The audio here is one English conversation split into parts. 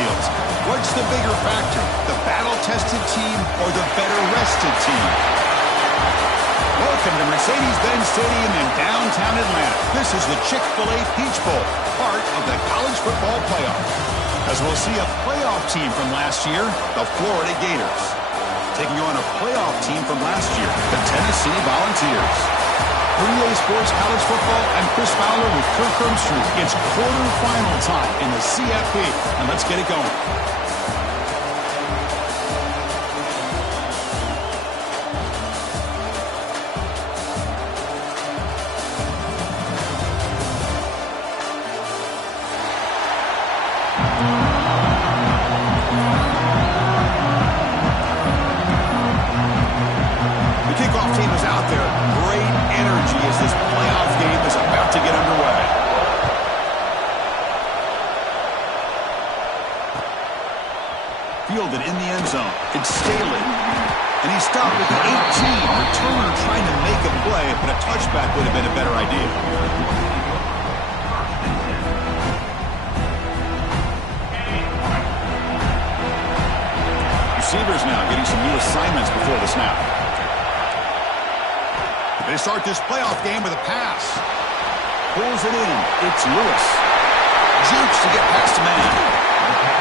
Fields. What's the bigger factor, the battle-tested team or the better-rested team? Welcome to Mercedes-Benz Stadium in downtown Atlanta. This is the Chick-fil-A Peach Bowl, part of the college football playoff. As we'll see a playoff team from last year, the Florida Gators, taking on a playoff team from last year, the Tennessee Volunteers. For EA Sports College Football, I'm Chris Fowler with Kirk Herbstreit. It's quarterfinal time in the CFP, and let's get it going. Fielded in the end zone. It's Staley. And he stopped at the 18. Returner trying to make a play, but a touchback would have been a better idea. Receivers now getting some new assignments before the snap. They start this playoff game with a pass. Pulls it in. It's Lewis. Jukes to get past a man.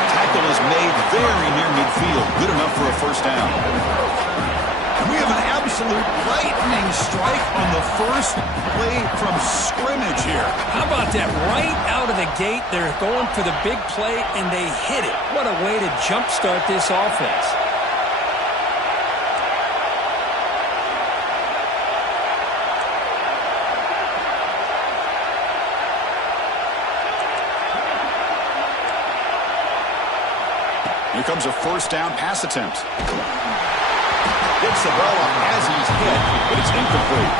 Tackle is made very near midfield. Good enough for a first down. And we have an absolute lightning strike on the first play from scrimmage here. How about that? Right out of the gate, they're going for the big play, and they hit it. What a way to jumpstart this offense. Here comes a first down pass attempt. Gets the ball up as he's hit, but it's incomplete.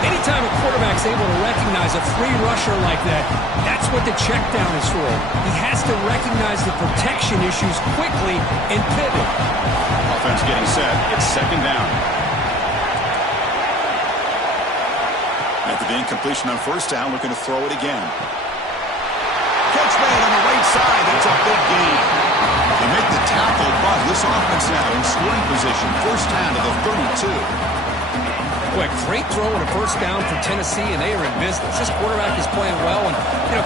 Anytime a quarterback's able to recognize a free rusher like that, that's what the check down is for. He has to recognize the protection issues quickly and pivot. Offense getting set. It's second down. After the incompletion on first down, looking to throw it again. Catch man on the right side. That's a big gain. They make the tackle, but this offense now in scoring position. First down to the 32. Boy, great throw and a first down for Tennessee, and they are in business. This quarterback is playing well, and,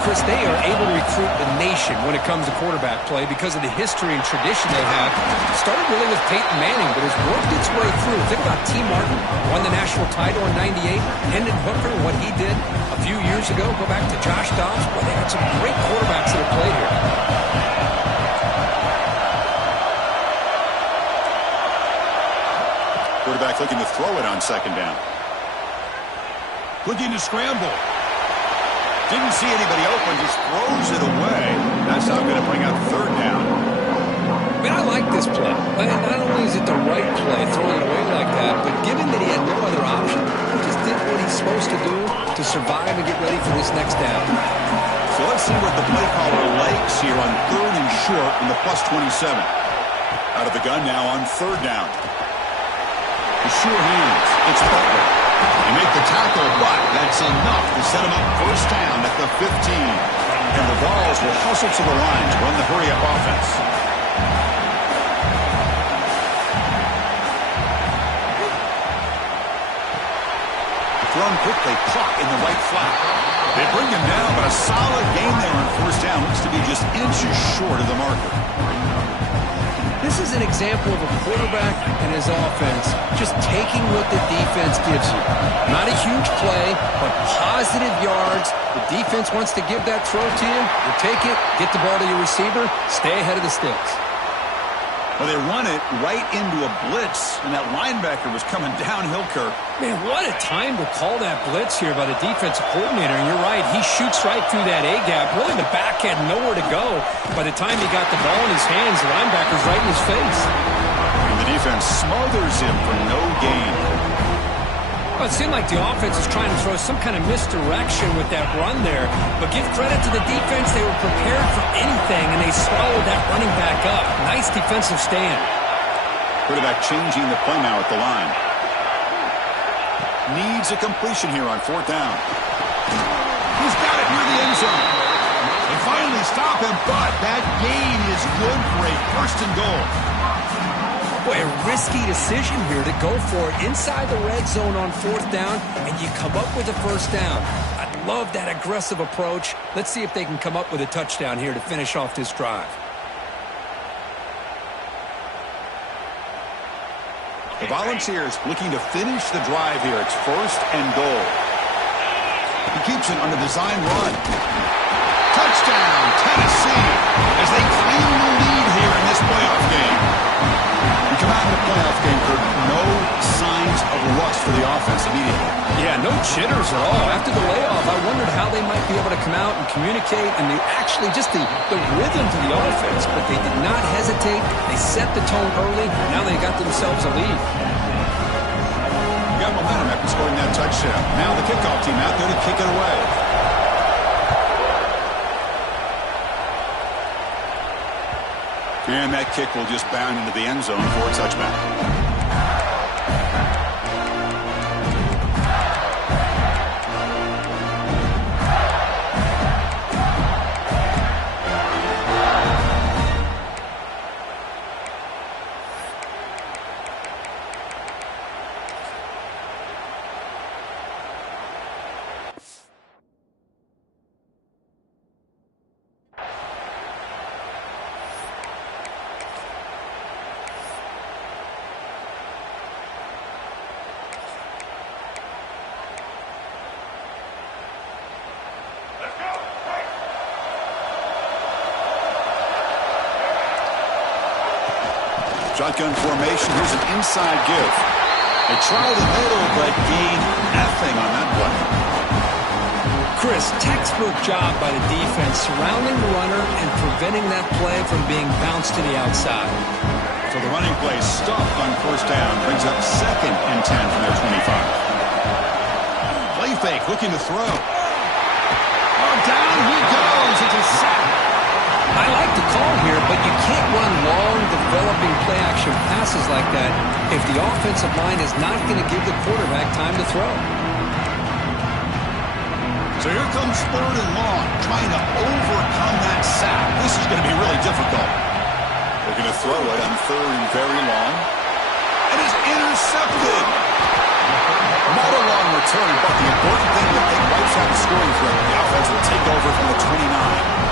Chris, they are able to recruit the nation when it comes to quarterback play because of the history and tradition they have. Started really with Peyton Manning, but has worked its way through. Think about T. Martin, won the national title in '98. Hendon Hooker, what he did a few years ago. Go back to Josh Dobbs. Boy, they had some great quarterbacks that have played here. Quarterback looking to throw it on second down. Looking to scramble. Didn't see anybody open, just throws it away. That's not going to bring up third down. Man, I like this play. Not only is it the right play, throwing it away like that, but given that he had no other option, he just did what he's supposed to do to survive and get ready for this next down. So let's see what the play caller likes here on third and short in the +27. Out of the gun now on third down. Sure hands. It's Butler. They make the tackle, but that's enough to set him up first down at the 15. And the Vols will hustle to the line to run the hurry-up offense. Thrown quickly, caught in the right flat. They bring him down, but a solid gain there on first down. Looks to be just inches short of the marker. This is an example of a quarterback and his offense just taking what the defense gives you. Not a huge play, but positive yards. The defense wants to give that throw to you. You take it, get the ball to your receiver, stay ahead of the sticks. Well, they run it right into a blitz, and that linebacker was coming downhill, Kirk. Man, what a time to call that blitz here by the defensive coordinator. And you're right, he shoots right through that A-gap. Really, the back had nowhere to go. By the time he got the ball in his hands, the linebacker's right in his face. And the defense smothers him for no gain. Well, it seemed like the offense was trying to throw some kind of misdirection with that run there. But give credit to the defense. They were prepared for anything, and they swallowed that running back up. Nice defensive stand. Quarterback changing the play now at the line. Needs a completion here on fourth down. He's got it near the end zone. They finally stop him, but that gain good for a first and goal. Boy, a risky decision here to go for it inside the red zone on 4th down, and you come up with a first down. I love that aggressive approach. Let's see if they can come up with a touchdown here to finish off this drive. The Volunteers looking to finish the drive here. It's first and goal. He keeps it on a design run. Touchdown, Tennessee, as they claim the lead here in this playoff game. You come out in the playoff game, Kurt, no signs of rust for the offense immediately. Yeah, no jitters at all. After the layoff, I wondered how they might be able to come out and communicate and the rhythm to the offense, but they did not hesitate. They set the tone early. Now they got themselves a lead. You got momentum after scoring that touchdown. Now the kickoff team out there to kick it away. And that kick will just bound into the end zone for a touchback. Shotgun formation. Here's an inside give. They tried the middle, but gained nothing on that play. Chris, textbook job by the defense surrounding the runner and preventing that play from being bounced to the outside. So the running play stopped on first down. Brings up 2nd and 10 from their 25. Play fake, looking to throw. Oh, down he goes. It's a sack. I like the call here, but you can't run long, developing play-action passes like that if the offensive line is not going to give the quarterback time to throw. So here comes 3rd and long, trying to overcome that sack. This is going to be really difficult. They're going to throw it on 3rd and very long. And it's intercepted. Not a long return, but the important thing that they wipes out the scoring threat. The offense will take over from the 29.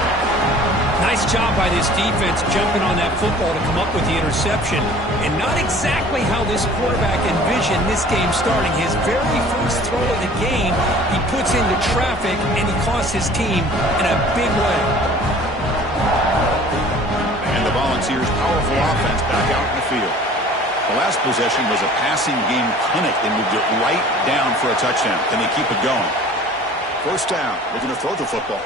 Nice job by this defense jumping on that football to come up with the interception. And not exactly how this quarterback envisioned this game starting. His very first throw of the game, he puts into traffic, and he costs his team in a big way. And the Volunteers' powerful offense back out in the field. The last possession was a passing game clinic. They moved it right down for a touchdown. Can they keep it going? First down. Looking to throw the football.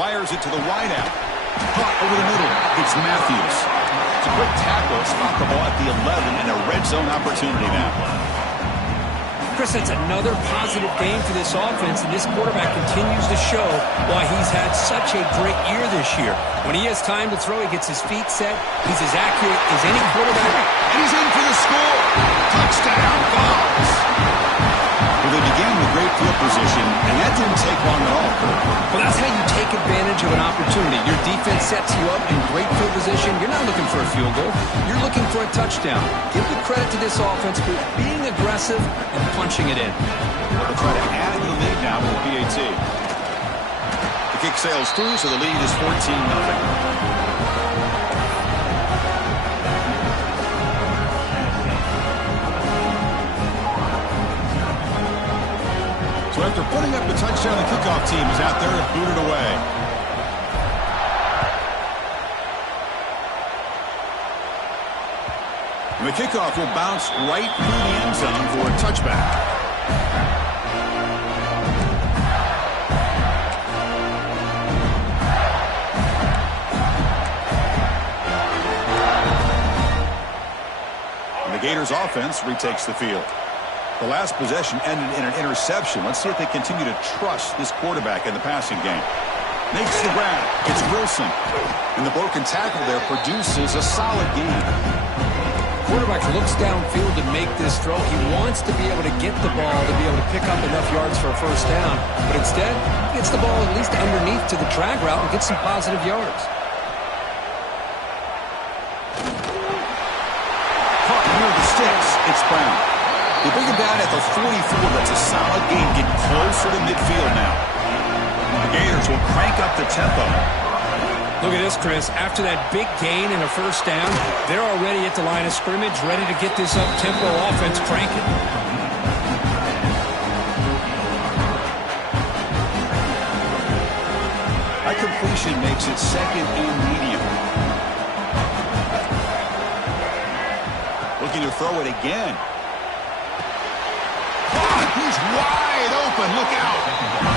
Fires it to the wideout. Caught over the middle. It's Matthews. It's a quick tackle. Stop the ball at the 11 and a red zone opportunity now. Chris, it's another positive game for this offense, and this quarterback continues to show why he's had such a great year this year. When he has time to throw, he gets his feet set. He's as accurate as any quarterback. And he's in for the score. Touchdown, Vols. Well, they began with great field position, and that didn't take long at all, Kurt. Well, that's how you take advantage of an opportunity. Your defense sets you up in great field position. You're not looking for a field goal. You're looking for a touchdown. Give the credit to this offense for being aggressive and punching it in. They'll try to add to the lead now with the PAT. The kick sails through, so the lead is 14-0. So after putting up the touchdown, the kickoff team is out there to boot it away. And the kickoff will bounce right through the end zone for a touchback. And the Gators offense retakes the field. The last possession ended in an interception. Let's see if they continue to trust this quarterback in the passing game. Makes the grab. It's Wilson. And the broken tackle there produces a solid gain. Quarterback looks downfield to make this throw. He wants to be able to get the ball to be able to pick up enough yards for a first down. But instead, he gets the ball at least underneath to the drag route and gets some positive yards. it's Brown. They bring him down at the 44. That's a solid gain. Get closer to midfield now. The Gators will crank up the tempo. Look at this, Chris. After that big gain and a first down, they're already at the line of scrimmage, ready to get this up-tempo offense cranking. That completion makes it second and medium. Looking to throw it again. Oh, he's wide open. Look out.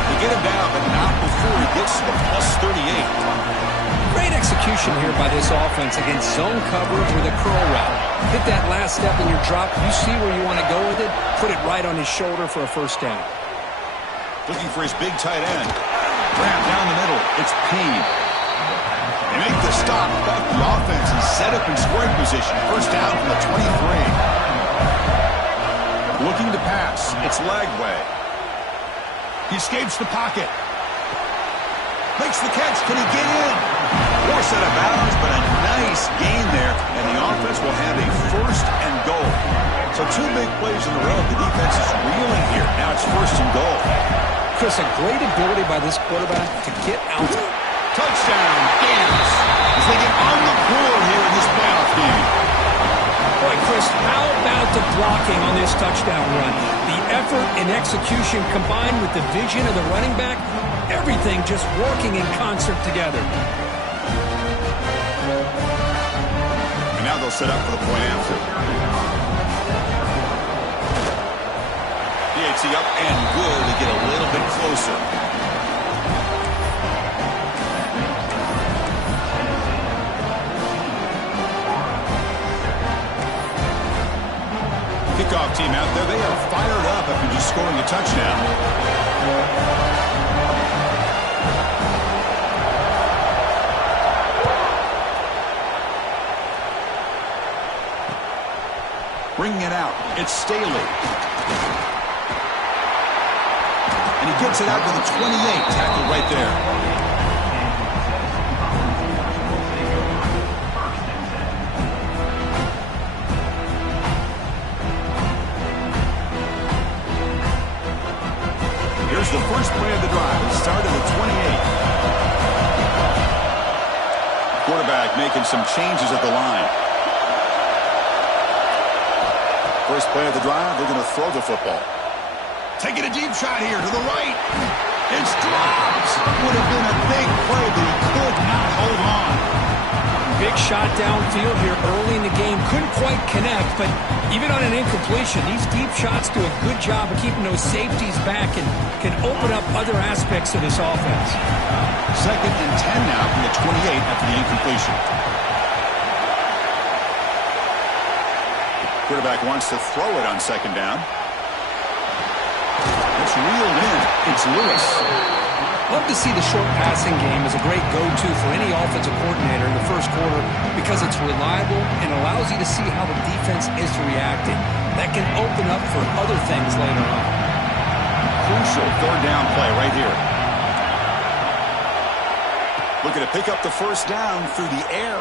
They get him down, but not before he gets to the +38. Great execution here by this offense against zone coverage with a curl route. Hit that last step in your drop. You see where you want to go with it. Put it right on his shoulder for a first down. Looking for his big tight end. Grab down the middle. It's Payne. They make the stop, but the offense is set up in scoring position. First down from the 23. Looking to pass. It's Lagway. He escapes the pocket. Makes the catch. Can he get in? Forced out of bounds, but a nice gain there, and the offense will have a first and goal. So two big plays in a row. The defense is reeling here. Now it's first and goal. Chris, a great ability by this quarterback to get out. Touchdown, Gators. As they get on the board here in this playoff game. Boy, Chris, how about the blocking on this touchdown run? The effort and execution combined with the vision of the running back, everything just working in concert together. And now they'll set up for the point after. PAT up and good to get a little bit closer. Kickoff team out there. They are fired up after just scoring a touchdown. Bringing it out. It's Staley. And he gets it out to the 28. Tackled right there. Here's the first play of the drive. It started at 28. Quarterback making some changes at the line. First play of the drive, they're going to throw the football. Taking a deep shot here to the right. It's dropped. Would have been a big play, but he could not hold on. Big shot downfield here early in the game. Couldn't quite connect, but even on an incompletion, these deep shots do a good job of keeping those safeties back and can open up other aspects of this offense. Second and 10 now from the 28 after the incompletion. Quarterback wants to throw it on second down. It's reeled in. It's Lewis. Love to see the short passing game as a great go-to for any offensive coordinator in the first quarter because it's reliable and allows you to see how the defense is reacting. That can open up for other things later on. Crucial third down play right here. Looking to pick up the first down through the air.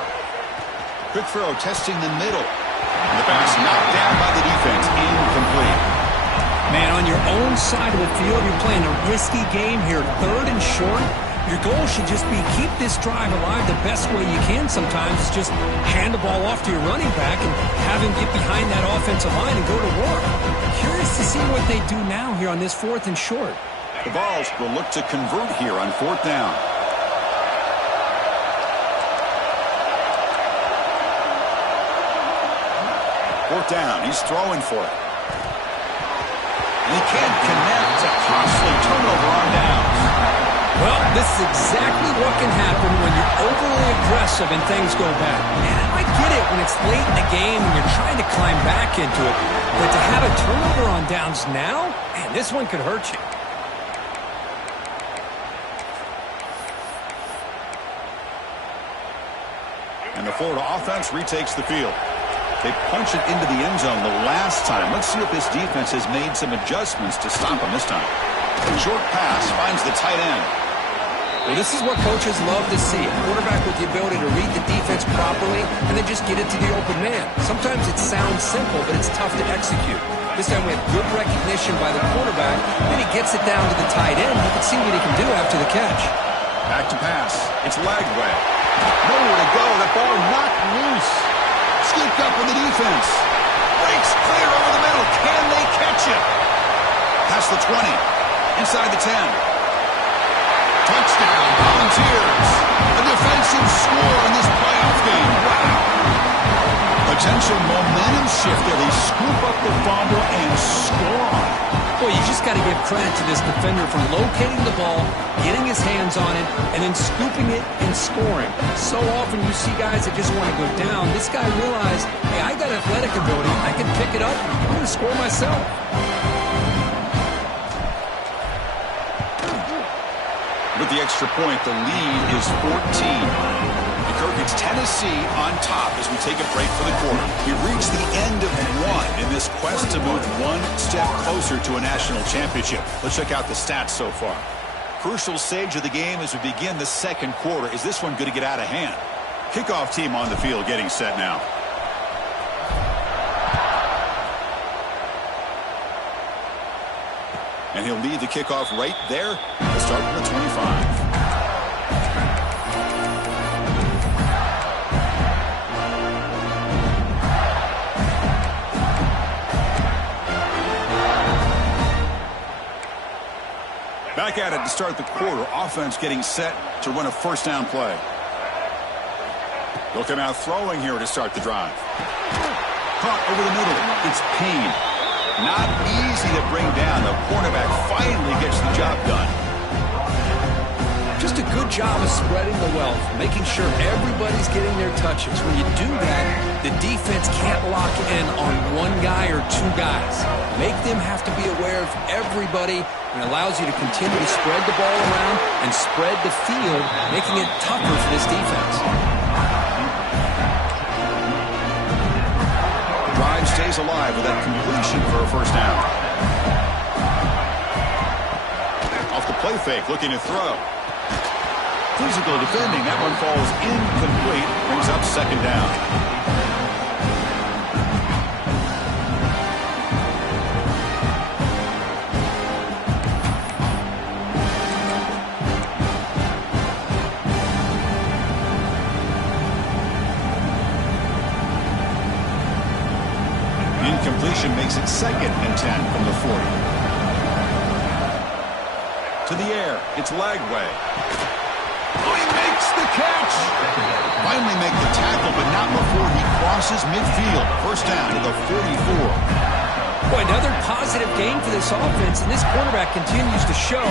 Quick throw testing the middle. And the pass knocked down by the defense. Incomplete. Man, on your own side of the field, you're playing a risky game here. Third and short. Your goal should just be keep this drive alive the best way you can sometimes. Is just hand the ball off to your running back and have him get behind that offensive line and go to work. Curious to see what they do now here on this fourth and short. The Vols will look to convert here on fourth down. Fourth down. He's throwing for it. And he can't connect. A costly turnover on downs. Well, this is exactly what can happen when you're overly aggressive and things go bad. And I get it when it's late in the game and you're trying to climb back into it. But to have a turnover on downs now, man, this one could hurt you. And the Florida offense retakes the field. They punch it into the end zone the last time. Let's see if this defense has made some adjustments to stop them this time. A short pass finds the tight end. Well, this is what coaches love to see. A quarterback with the ability to read the defense properly and then just get it to the open man. Sometimes it sounds simple, but it's tough to execute. This time we have good recognition by the quarterback. Then he gets it down to the tight end. You can see what he can do after the catch. Back to pass. It's Lagway. Nowhere to go. That ball knocked loose. Scooped up in the defense. Breaks clear over the middle. Can they catch it? Past the 20. Inside the 10. Touchdown, Volunteers. A defensive score in this playoff game. Wow. Potential momentum shift there. They scoop up the fumble and score on it. Boy, you just got to give credit to this defender for locating the ball, getting his hands on it, and then scooping it and scoring. So often you see guys that just want to go down. This guy realized, hey, I got athletic ability. I can pick it up. I'm going to score myself. With the extra point, the lead is 14. It's Tennessee on top as we take a break for the quarter. We reach the end of one in this quest to move one step closer to a national championship. Let's check out the stats so far. Crucial stage of the game as we begin the second quarter. Is this one going to get out of hand? Kickoff team on the field getting set now. And he'll lead the kickoff right there. Let's start from the 25. Back at it to start the quarter. Offense getting set to run a first down play. They'll come out throwing here to start the drive. Caught over the middle. It's Payne. Not easy to bring down. The cornerback finally gets the job done. Just a good job of spreading the wealth, making sure everybody's getting their touches. When you do that, the defense can't lock in on one guy or two guys. Make them have to be aware of everybody, and allows you to continue to spread the ball around and spread the field, making it tougher for this defense. Drive stays alive with that completion for a first down. Off the play fake, looking to throw. Physical defending. That one falls incomplete. Brings up second down. Incompletion makes it 2nd and 10 from the 40. To the air. It's Lagway. Oh, he makes the catch. Finally make the tackle, but not before he crosses midfield. First down to the 44. Boy, another positive game for this offense, and this quarterback continues to show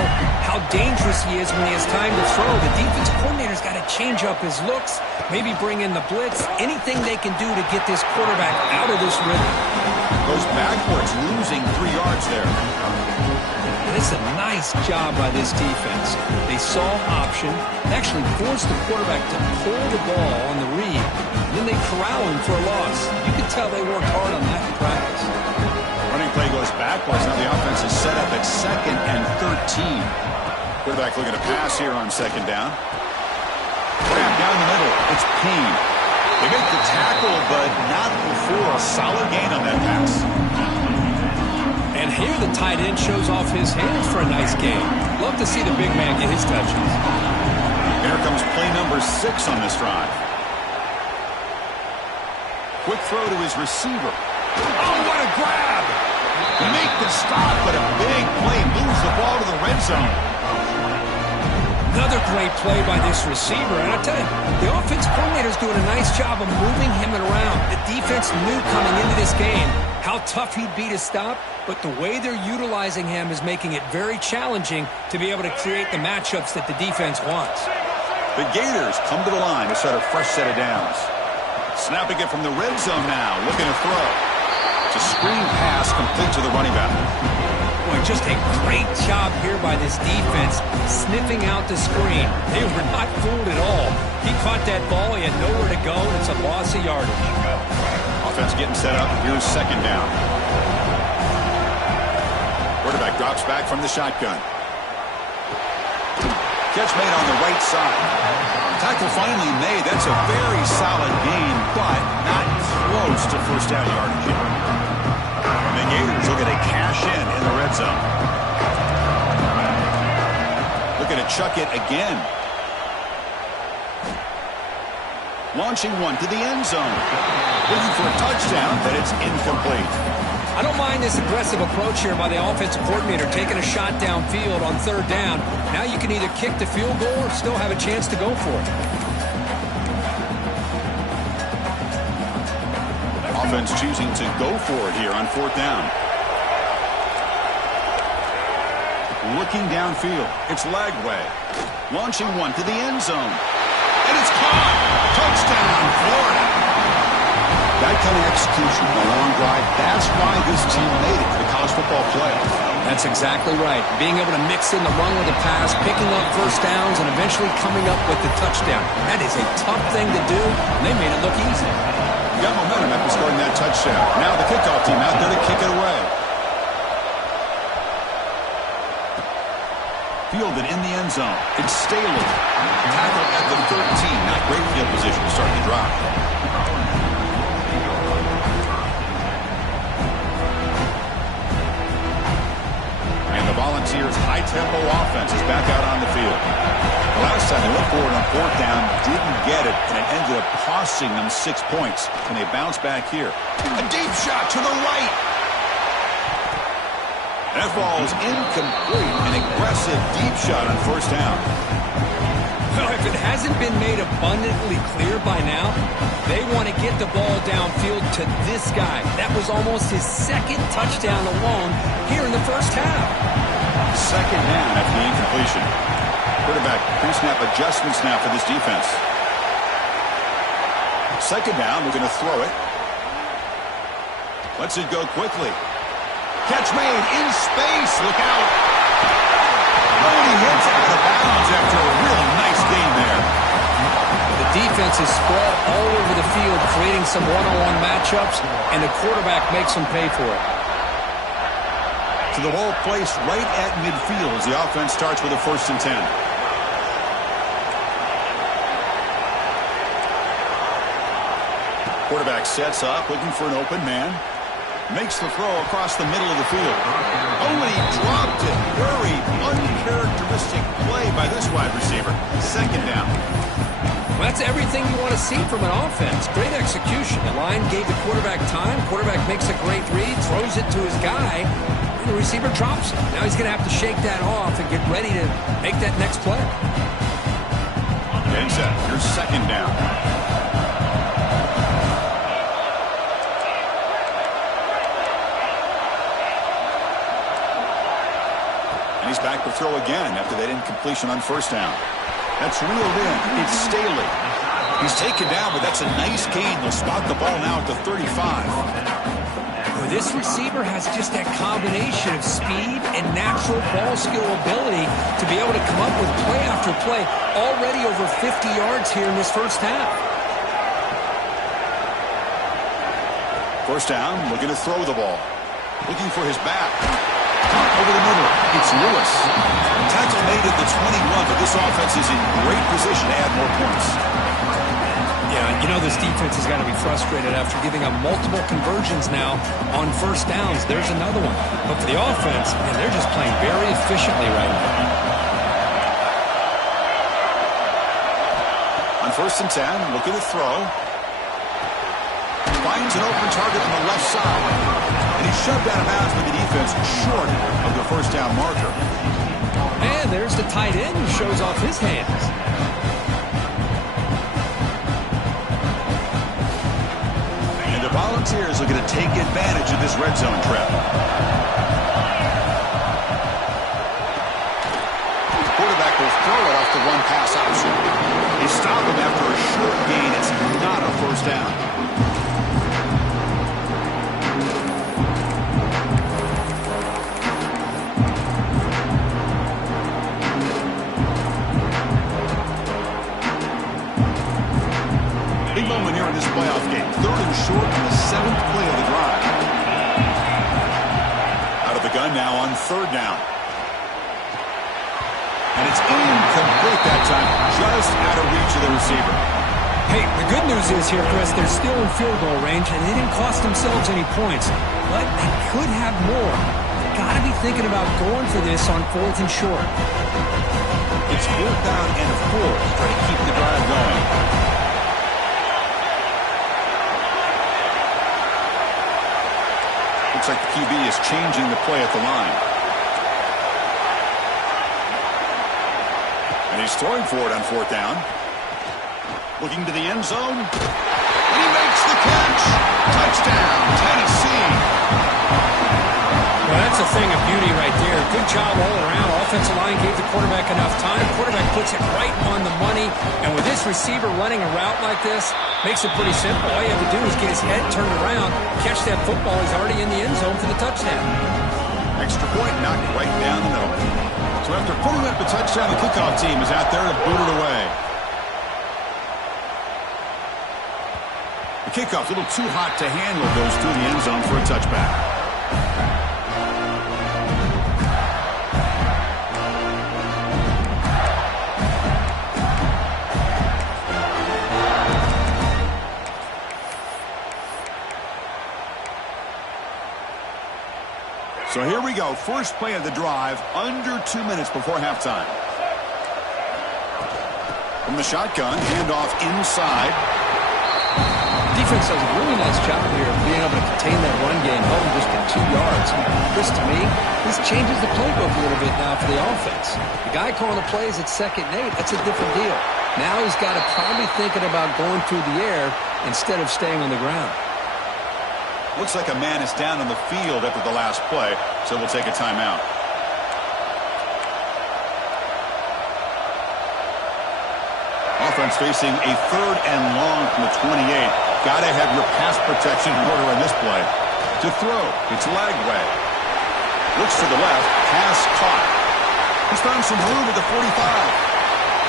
how dangerous he is when he has time to throw. The defense coordinator's got to change up his looks, maybe bring in the blitz, anything they can do to get this quarterback out of this rhythm. Goes backwards, losing 3 yards there. This is a nice job by this defense. They saw option, actually forced the quarterback to pull the ball on the read, and then they corral him for a loss. You can tell they worked hard on that in practice. Running play goes backwards. Now the offense is set up at 2nd and 13. Quarterback looking to pass here on 2nd down. Grab down the middle. It's Payne. They make the tackle, but not before a solid gain on that pass. And here the tight end shows off his hands for a nice game. Love to see the big man get his touches. Here comes play number 6 on this drive. Quick throw to his receiver. Oh, what a grab! Make the stop, but a big play moves the ball to the red zone. Another great play by this receiver. And I tell you, the offense coordinator's doing a nice job of moving him around. The defense knew coming into this game how tough he'd be to stop, but the way they're utilizing him is making it very challenging to be able to create the matchups that the defense wants. The Gators come to the line to set a fresh set of downs. Snapping it from the red zone now, looking to throw. It's a screen pass complete to the running back. Boy, just a great job here by this defense, sniffing out the screen. They were not fooled at all. He caught that ball, he had nowhere to go, and it's a loss of yardage. Offense getting set up. Here's 2nd down. Quarterback drops back from the shotgun. Catch made on the right side. Tackle finally made. That's a very solid gain, but not close to first down yardage yet. And the Gators looking to cash in the red zone. Looking to chuck it again. Launching one to the end zone. Looking for a touchdown, but it's incomplete. I don't mind this aggressive approach here by the offensive coordinator, taking a shot downfield on third down. Now you can either kick the field goal or still have a chance to go for it. Offense choosing to go for it here on fourth down. Looking downfield. It's Lagway. Launching one to the end zone. And it's caught. Touchdown, Florida. That kind of execution on a long drive, that's why this team made it to the college football playoff. That's exactly right. Being able to mix in the run with the pass, picking up first downs, and eventually coming up with the touchdown. That is a tough thing to do, and they made it look easy. You got momentum after scoring that touchdown. Now the kickoff team out there to kick it away. Fielded in the end zone. It's Staley. Tackled at the 13. Not great field position to start the drive. And the Volunteers' high-tempo offense is back out on the field. The last time they went forward on fourth down, didn't get it, and it ended up costing them 6 points. And they bounce back here. A deep shot to the right. That ball is incomplete. An aggressive deep shot on first down. Well, if it hasn't been made abundantly clear by now, they want to get the ball downfield to this guy. That was almost his second touchdown alone here in the first half. Second down after the incompletion. Quarterback pre-snap adjustments now for this defense. Second down, we're going to throw it. Lets it go quickly. Catch made in space. Look out. He hits out of bounds after a really nice game there. The defense is spread all over the field, creating some one-on-one matchups, and the quarterback makes them pay for it. To the ball placed right at midfield as the offense starts with a 1st and 10. Quarterback sets up, looking for an open man. Makes the throw across the middle of the field. Oh, and he dropped it. Very uncharacteristic play by this wide receiver. Second down. Well, that's everything you want to see from an offense. Great execution. The line gave the quarterback time. Quarterback makes a great read, throws it to his guy, and the receiver drops it. Now he's going to have to shake that off and get ready to make that next play. Getting set. Here's second down. He's back to throw again after that incompletion on first down. That's reeled in. It's Staley. He's taken down, but that's a nice gain. They'll spot the ball now at the 35. Well, this receiver has just that combination of speed and natural ball skill ability to be able to come up with play after play. Already over 50 yards here in this first half. First down, looking to throw the ball. Looking for his back. Over the middle, it's Lewis. Tackle made at the 21, but this offense is in great position to add more points. Yeah, you know this defense has got to be frustrated after giving up multiple conversions now on first downs. There's another one. But for the offense, man, they're just playing very efficiently right now. On 1st and 10, looking to throw. Finds an open target on the left side. And he's shoved out of bounds by the defense short of the first down marker. And there's the tight end who shows off his hands. And the Volunteers are going to take advantage of this red zone trap. The quarterback will throw it off the one-pass option. They stop him after a short gain. It's not a first down. Big moment here in this playoff game. 3rd and short on the 7th play of the drive. Out of the gun now on 3rd down. And it's incomplete that time, just out of reach of the receiver. Hey, the good news is here, Chris, they're still in field goal range, and they didn't cost themselves any points. But they could have more. They've got to be thinking about going for this on 4th and short. It's 4th down and 4. Try to keep the drive going. Looks like the QB is changing the play at the line. And he's throwing for it on 4th down. Looking to the end zone. And he makes the catch. Touchdown, Tennessee. Well, that's a thing of beauty right there. Good job all around. Offensive line gave the quarterback enough time. Quarterback puts it right on the money. And with this receiver running a route like this, makes it pretty simple. All you have to do is get his head turned around, catch that football. He's already in the end zone for the touchdown. Extra point knocked right down the middle. So after putting up the touchdown, the kickoff team is out there to boot it away. The kickoff, a little too hot to handle, goes through the end zone for a touchback. So here we go. First play of the drive, under 2 minutes before halftime. From the shotgun, handoff inside. Defense does a really nice job here of being able to contain that run game, held him just to 2 yards. Chris, to me, this changes the playbook a little bit now for the offense. The guy calling the plays at 2nd and 8, that's a different deal. Now he's got to probably thinking about going through the air instead of staying on the ground. Looks like a man is down on the field after the last play, so we'll take a timeout. Offense facing a 3rd and long from the 28. Got to have your pass protection in order on this play. To throw, it's leg way. Looks to the left, pass caught. He's found some room at the 45.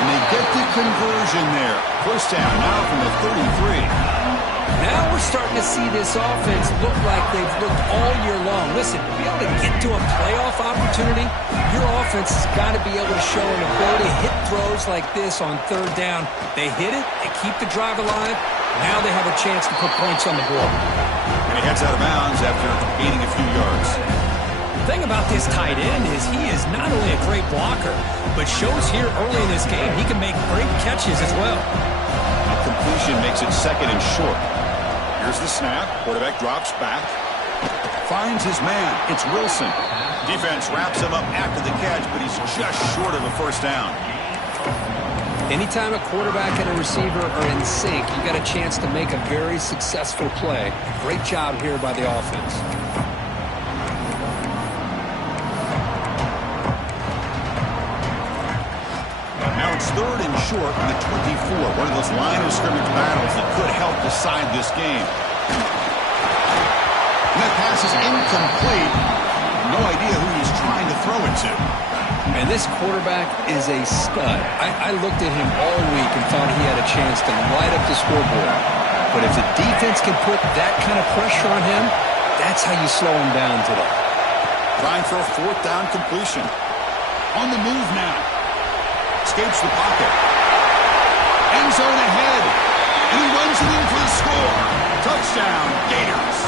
And they get the conversion there. First down now from the 33. Now we're starting to see this offense look like they've looked all year long. Listen, to be able to get to a playoff opportunity, your offense has got to be able to show an ability to hit throws like this on 3rd down. They hit it, they keep the drive alive. Now they have a chance to put points on the board. And he heads out of bounds after gaining a few yards. The thing about this tight end is he is not only a great blocker, but shows here early in this game he can make great catches as well. Completion makes it 2nd and short. Here's the snap. Quarterback drops back. Finds his man. It's Wilson. Defense wraps him up after the catch, but he's just short of a first down. Anytime a quarterback and a receiver are in sync, you got a chance to make a very successful play. Great job here by the offense. Now it's 3rd and short from the 24. One of those line of scrimmage battles that could help decide this game. And that pass is incomplete. No idea who he's trying to throw it to. And this quarterback is a stud. I looked at him all week and thought he had a chance to light up the scoreboard. But if the defense can put that kind of pressure on him, that's how you slow him down today. Trying for a 4th down completion. On the move now. Escapes the pocket. End zone ahead. And he runs it in for the score. Touchdown, Gators.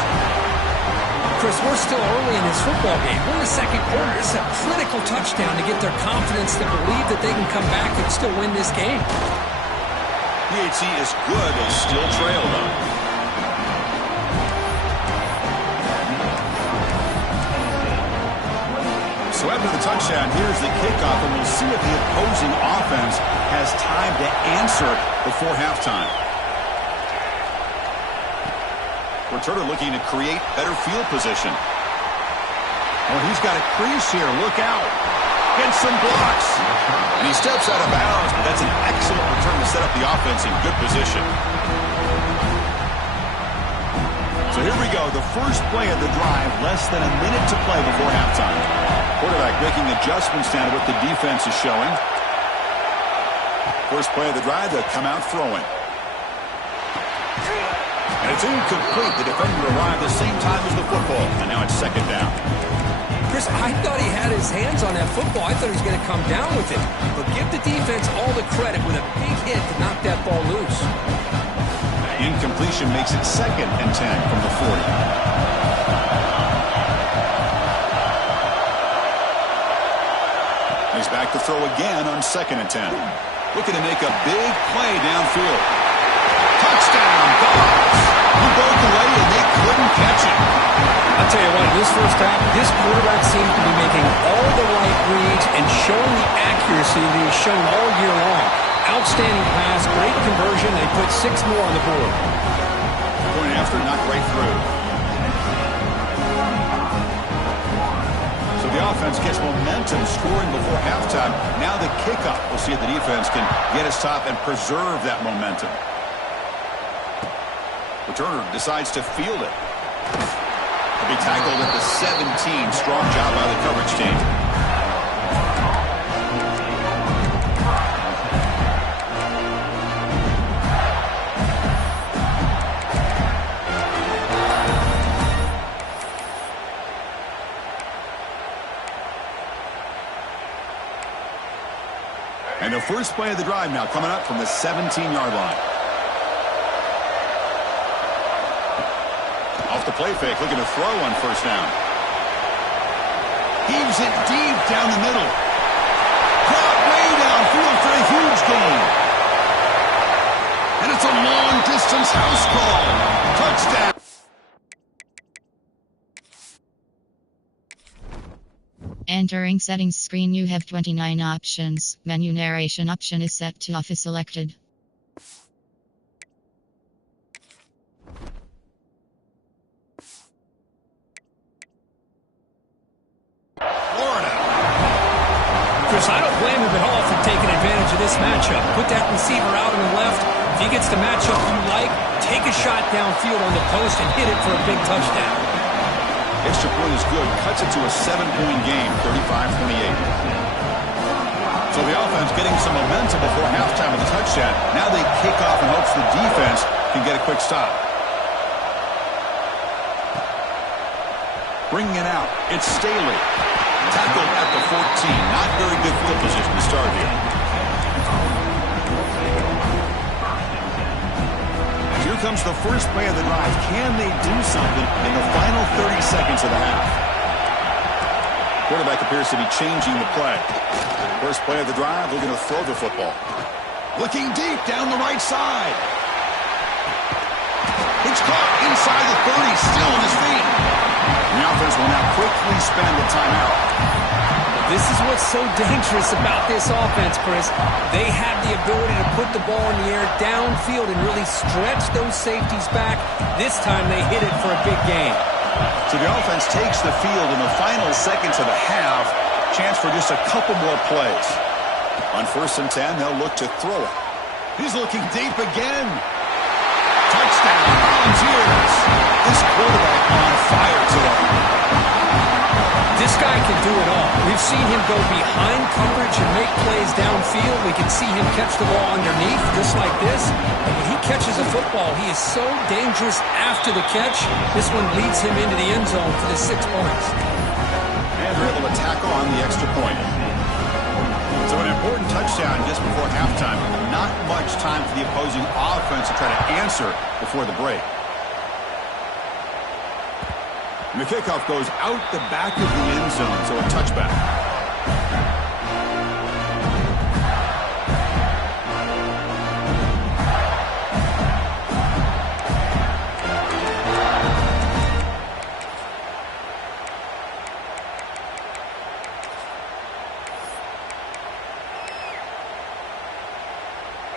Chris, we're still early in this football game. We're in the 2nd quarter. This is a critical touchdown to get their confidence to believe that they can come back and still win this game. PHC is good. They still trail, though. So after the touchdown, here's the kickoff, and we'll see if the opposing offense has time to answer before halftime. Returner looking to create better field position. Oh, he's got a crease here. Look out. Gets some blocks. And he steps out of bounds, but that's an excellent return to set up the offense in good position. So here we go. The first play of the drive, less than a minute to play before halftime. Quarterback making adjustments now to what the defense is showing. First play of the drive, they'll come out throwing. And it's incomplete. The defender arrived the same time as the football. And now it's 2nd down. Chris, I thought he had his hands on that football. I thought he was going to come down with it. But give the defense all the credit with a big hit to knock that ball loose. Incompletion makes it 2nd and 10 from the 40. He's back to throw again on 2nd and 10. Looking to make a big play downfield. Touchdown, Dogs! He broke away and they couldn't catch it. I'll tell you what, in this first half, this quarterback seems to be making all the right reads and showing the accuracy that he's shown all year long. Outstanding pass, great conversion. They put 6 more on the board. Point after, not right through. So the offense gets momentum scoring before halftime. Now the kickoff. We'll see if the defense can get his top and preserve that momentum. Returner decides to field it. He'll be tackled at the 17. Strong job by the coverage team. And the first play of the drive now coming up from the 17-yard line. Off the play fake, looking to throw on first down. Heaves it deep down the middle. Caught way downfield for a huge gain. And it's a long-distance house call. Touchdown. Entering settings screen, you have 29 options. Menu narration option is set to off is selected. Chris, I don't blame him at all for taking advantage of this matchup. Put that receiver out on the left. If he gets the matchup you like, take a shot downfield on the post and hit it for a big touchdown. Extra point is good. Cuts it to a 7-point game, 35-28. So the offense getting some momentum before halftime with a touchdown. Now they kick off in hopes the defense can get a quick stop. Bringing it out, it's Staley. Tackled at the 14. Not very good field position to start here. Here comes the first play of the drive. Can they do something in the final 30 seconds of the half? Quarterback appears to be changing the play. First play of the drive, looking to throw the football. Looking deep down the right side. It's caught inside the 30, still on his feet. And the offense will now quickly spend the timeout. This is what's so dangerous about this offense, Chris. They have the ability to put the ball in the air downfield and really stretch those safeties back. This time they hit it for a big gain. So the offense takes the field in the final seconds of the half. Chance for just a couple more plays. On 1st and 10, they'll look to throw it. He's looking deep again. Touchdown, Volunteers. This quarterback on fire today. This guy can do it all. We've seen him go behind coverage and make plays downfield. We can see him catch the ball underneath, just like this. And when he catches a football, he is so dangerous after the catch. This one leads him into the end zone for the 6 points. And they're able to tackle on the extra point. So an important touchdown just before halftime. Not much time for the opposing offense to try to answer before the break. And the kickoff goes out the back of the end zone, so a touchback.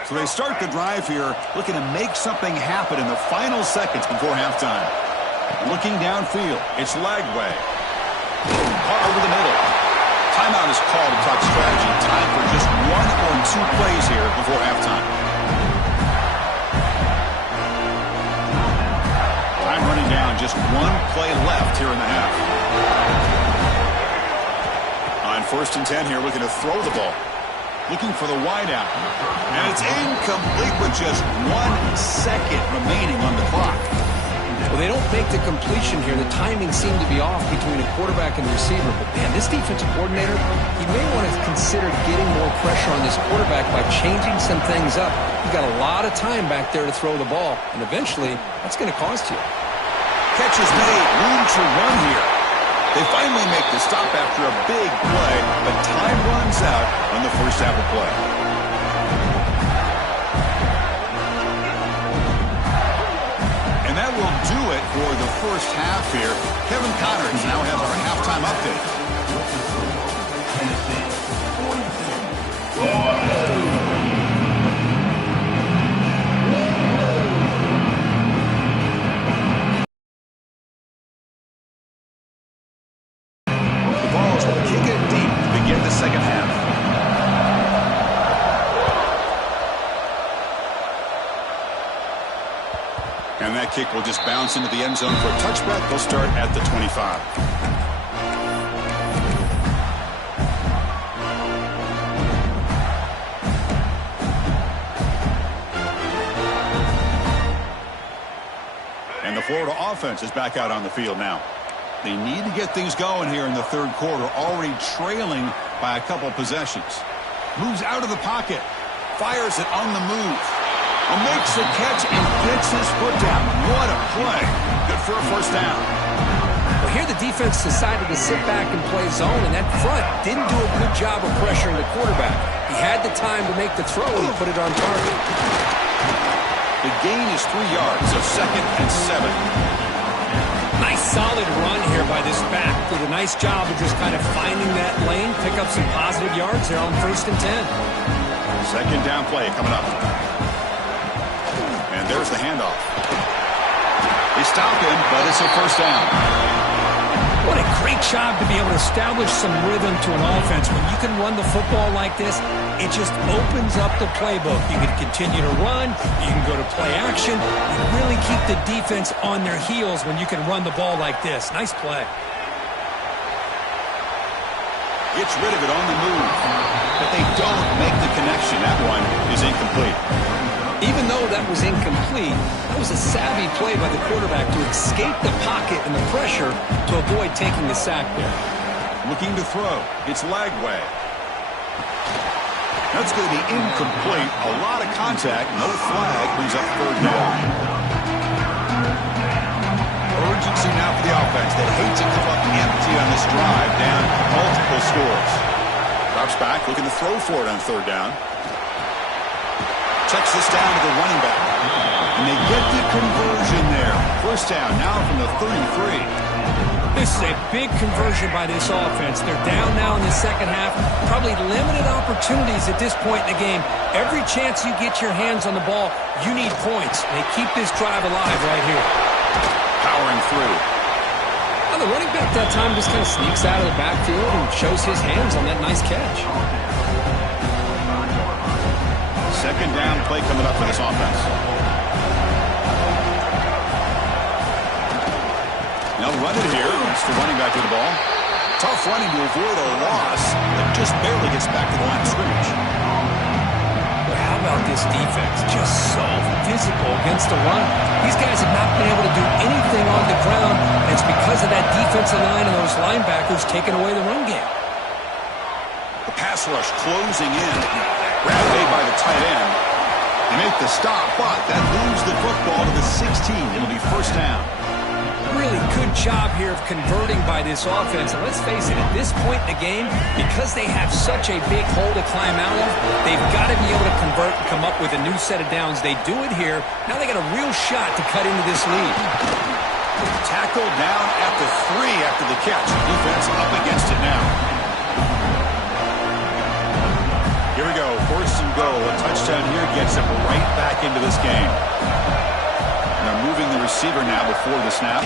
So they start the drive here, looking to make something happen in the final seconds before halftime. Looking downfield, it's Lagway. Caught over the middle. Timeout is called to talk strategy. Time for just 1 or 2 plays here before halftime. Time running down, just 1 play left here in the half. On 1st and 10 here, looking to throw the ball. Looking for the wideout. And it's incomplete with just 1 second remaining on the clock. Well, they don't make the completion here. The timing seemed to be off between a quarterback and receiver. But, man, this defensive coordinator, he may want to consider getting more pressure on this quarterback by changing some things up. You've got a lot of time back there to throw the ball, and eventually that's going to cost you. Catch is made. Room to run here. They finally make the stop after a big play, but time runs out on the first half of play. And that will do it for the first half here. Kevin Connors now has our halftime update. And that kick will just bounce into the end zone for a touchback. They'll start at the 25. And the Florida offense is back out on the field now. They need to get things going here in the third quarter, already trailing by a couple possessions. Moves out of the pocket. Fires it on the move. Makes the catch and gets his foot down. What a play. Good for a first down. Well, here the defense decided to sit back and play zone, and that front didn't do a good job of pressuring the quarterback. He had the time to make the throw, and he put it on target. The gain is 3 yards, so 2nd and 7. Nice solid run here by this back. Did a nice job of just kind of finding that lane, pick up some positive yards there on 1st and 10. Second down play coming up. And there's the handoff. They stop him, but it's a first down. What a great job to be able to establish some rhythm to an offense. When you can run the football like this, it just opens up the playbook. You can continue to run. You can go to play action. You really keep the defense on their heels when you can run the ball like this. Nice play. Gets rid of it on the move. But they don't make the connection. That one is incomplete. Even though that was incomplete, that was a savvy play by the quarterback to escape the pocket and the pressure to avoid taking the sack there. Looking to throw. It's Lagway. That's going to be incomplete. A lot of contact. No flag. Brings up third down. Urgency now for the offense. They hate to come up empty on this drive, down multiple scores. Drops back, looking to throw for it on third down. Checks this down to the running back. And they get the conversion there. First down now from the 33. This is a big conversion by this offense. They're down now in the second half. Probably limited opportunities at this point in the game. Every chance you get your hands on the ball, you need points. They keep this drive alive right here. Powering through. Well, the running back that time just kind of sneaks out of the backfield and shows his hands on that nice catch. Second down play coming up for this offense. Now run it here. It's the running back with the ball. Tough running to avoid a loss, but just barely gets back to the line of scrimmage. Well, how about this defense? Just so physical against the run. These guys have not been able to do anything on the ground, and it's because of that defensive line and those linebackers taking away the run game. The pass rush closing in. Grab made by the tight end. They make the stop, but that moves the football to the 16. It'll be first down. Really good job here of converting by this offense. And let's face it, at this point in the game, because they have such a big hole to climb out of, they've got to be able to convert and come up with a new set of downs. They do it here. Now they got a real shot to cut into this lead. Tackled down at the 3 after the catch. Defense up against it now. Here we go. First and goal. A touchdown here gets them right back into this game. They're moving the receiver now before the snap.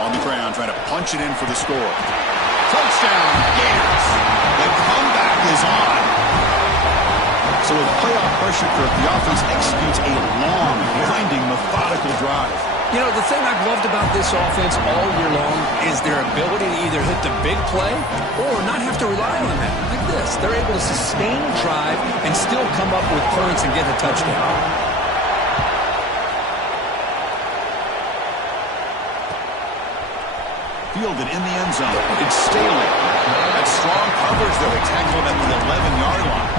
On the ground, trying to punch it in for the score. Touchdown, Gators. The comeback is on. So with playoff pressure grip, the offense executes a long, winding, methodical drive. You know, the thing I've loved about this offense all year long is their ability to either hit the big play or not have to rely on that. Like this. They're able to sustain a drive and still come up with points and get a touchdown. fielded in the end zone. It's Staley. That strong coverage, though. They tackle him at the 11-yard line.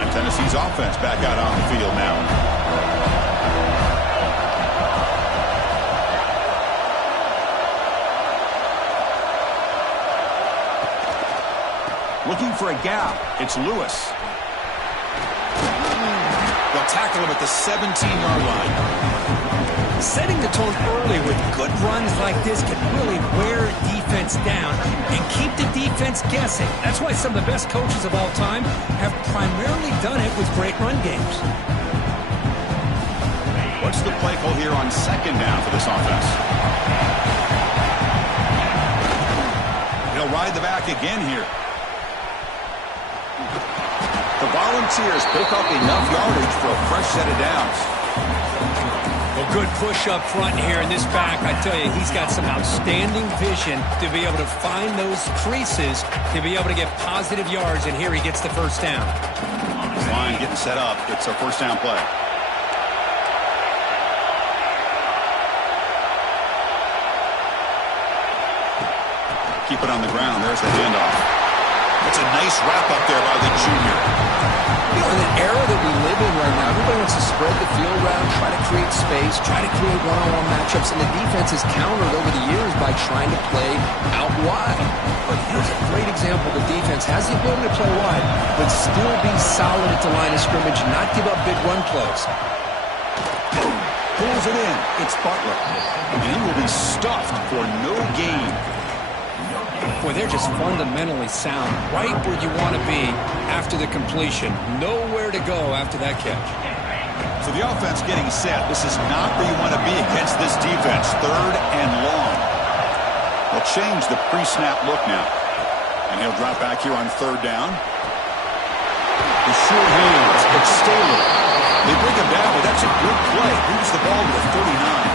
And Tennessee's offense back out on the field now. Looking for a gap. It's Lewis. They'll tackle him at the 17-yard line. Setting the tone early with good runs like this can really wear defense down and keep the defense guessing. That's why some of the best coaches of all time have primarily done it with great run games. What's the play call here on second down for this offense? He'll ride the back again here. The Volunteers pick up enough yardage for a fresh set of downs. Well, good push up front here in this back. I tell you, he's got some outstanding vision to be able to find those creases, to be able to get positive yards, and here he gets the first down. On his line getting set up. It's a first down play. Keep it on the ground. There's the handoff. It's a nice wrap-up there by the junior. You know, in an era that we live in right now, everybody wants to spread the field around, try to create space, try to create one-on-one matchups, and the defense has countered over the years by trying to play out wide. But here's a great example. The defense has the ability to play wide, but still be solid at the line of scrimmage, not give up big run plays. Pulls it in. It's Butler. And he will be stuffed for no gain. Boy, they're just fundamentally sound, right where you want to be after the completion. Nowhere to go after that catch. So the offense getting set. This is not where you want to be against this defense. Third and long. They'll change the pre-snap look now. And he'll drop back here on third down. The short hands. It's Staley. They bring him down, but that's a good play. Moves the ball to the 39.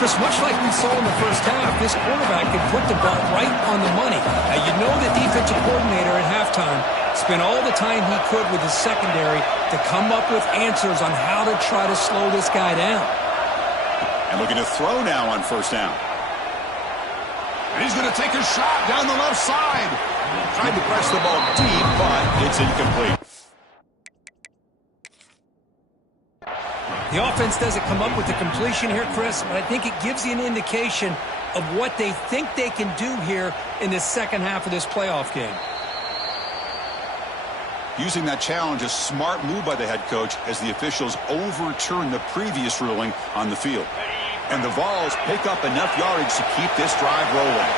Chris, much like we saw in the first half, this quarterback could put the ball right on the money. Now, you know the defensive coordinator at halftime spent all the time he could with his secondary to come up with answers on how to try to slow this guy down. And looking to throw now on first down. And he's going to take a shot down the left side. Tried to press the ball deep, but it's incomplete. The offense doesn't come up with the completion here, Chris, but I think it gives you an indication of what they think they can do here in the second half of this playoff game. Using that challenge, a smart move by the head coach as the officials overturn the previous ruling on the field. And the Vols pick up enough yardage to keep this drive rolling.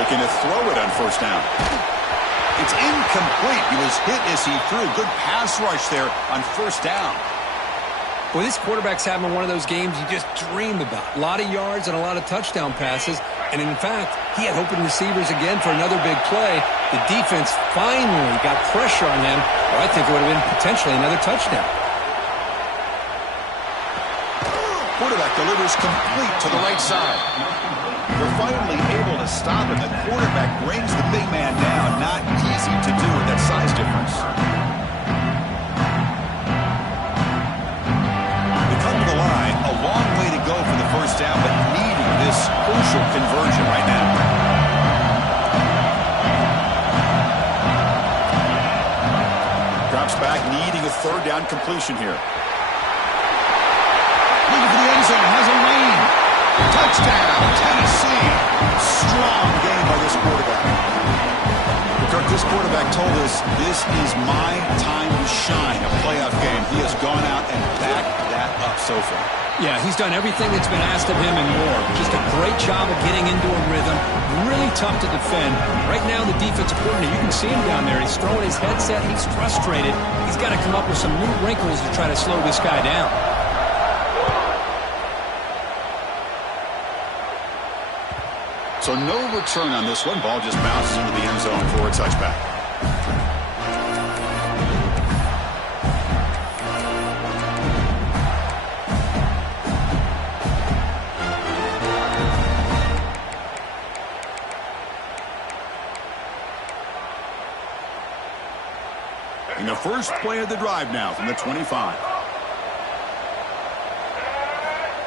Looking to throw it on first down. It's incomplete. He was hit as he threw. Good pass rush there on first down. Well, this quarterback's having one of those games you just dream about. A lot of yards and a lot of touchdown passes. And in fact, he had open receivers again for another big play. The defense finally got pressure on him. Or I think it would have been potentially another touchdown. Quarterback delivers complete to the right side. They're finally able to stop him. The quarterback brings the big man down. Not easy to do with that size difference. They come to the line. A long way to go for the first down, but needing this crucial conversion right now. Drops back, needing a third down completion here. Looking for the end zone. Has a lane. Touchdown, Tennessee. Strong game by this quarterback. Kirk, this quarterback told us this is my time to shine, a playoff game. He has gone out and backed that up so far. Yeah, he's done everything that's been asked of him and more. Just a great job of getting into a rhythm. Really tough to defend. Right now, the defensive coordinator, you can see him down there. He's throwing his headset. He's frustrated. He's got to come up with some new wrinkles to try to slow this guy down. So no return on this one. Ball just bounces into the end zone for a touchback. And the first play of the drive now from the 25.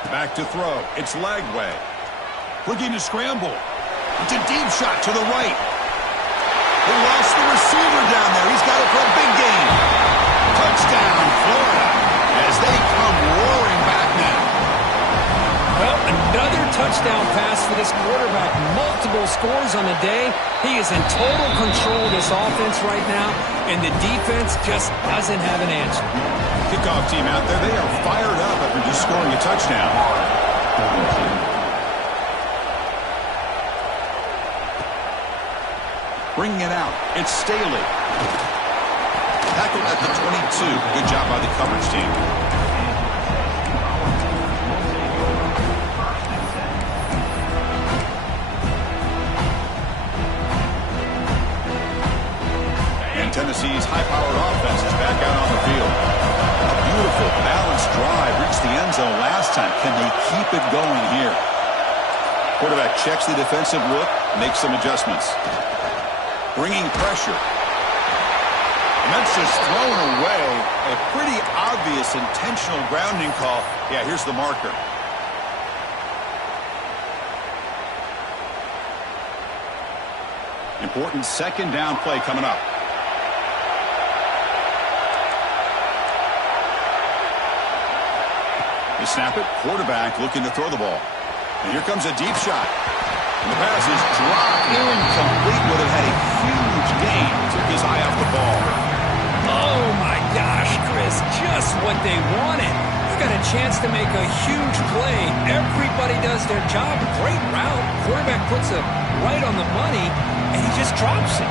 Back to throw. It's Lagway. Looking to scramble. It's a deep shot to the right. They lost the receiver down there. He's got it for a big gain. Touchdown, Florida, as they come roaring back now. Well, another touchdown pass for this quarterback. Multiple scores on the day. He is in total control of this offense right now, and the defense just doesn't have an answer. Kickoff team out there, they are fired up after just scoring a touchdown. Bringing it out, it's Staley. Tackled at the 22. Good job by the coverage team. And Tennessee's high-powered offense is back out on the field. A beautiful, balanced drive reached the end zone last time. Can they keep it going here? Quarterback checks the defensive look, makes some adjustments. Bringing pressure. And that's just thrown away. A pretty obvious intentional grounding call. Yeah, here's the marker. Important second down play coming up. They snap it. Quarterback looking to throw the ball. And here comes a deep shot. And the pass is dropped incomplete. Would have had a huge gain. Took his eye off the ball. Oh, my gosh, Chris. Just what they wanted. They got a chance to make a huge play. Everybody does their job. Great route. Quarterback puts it right on the money, and he just drops it.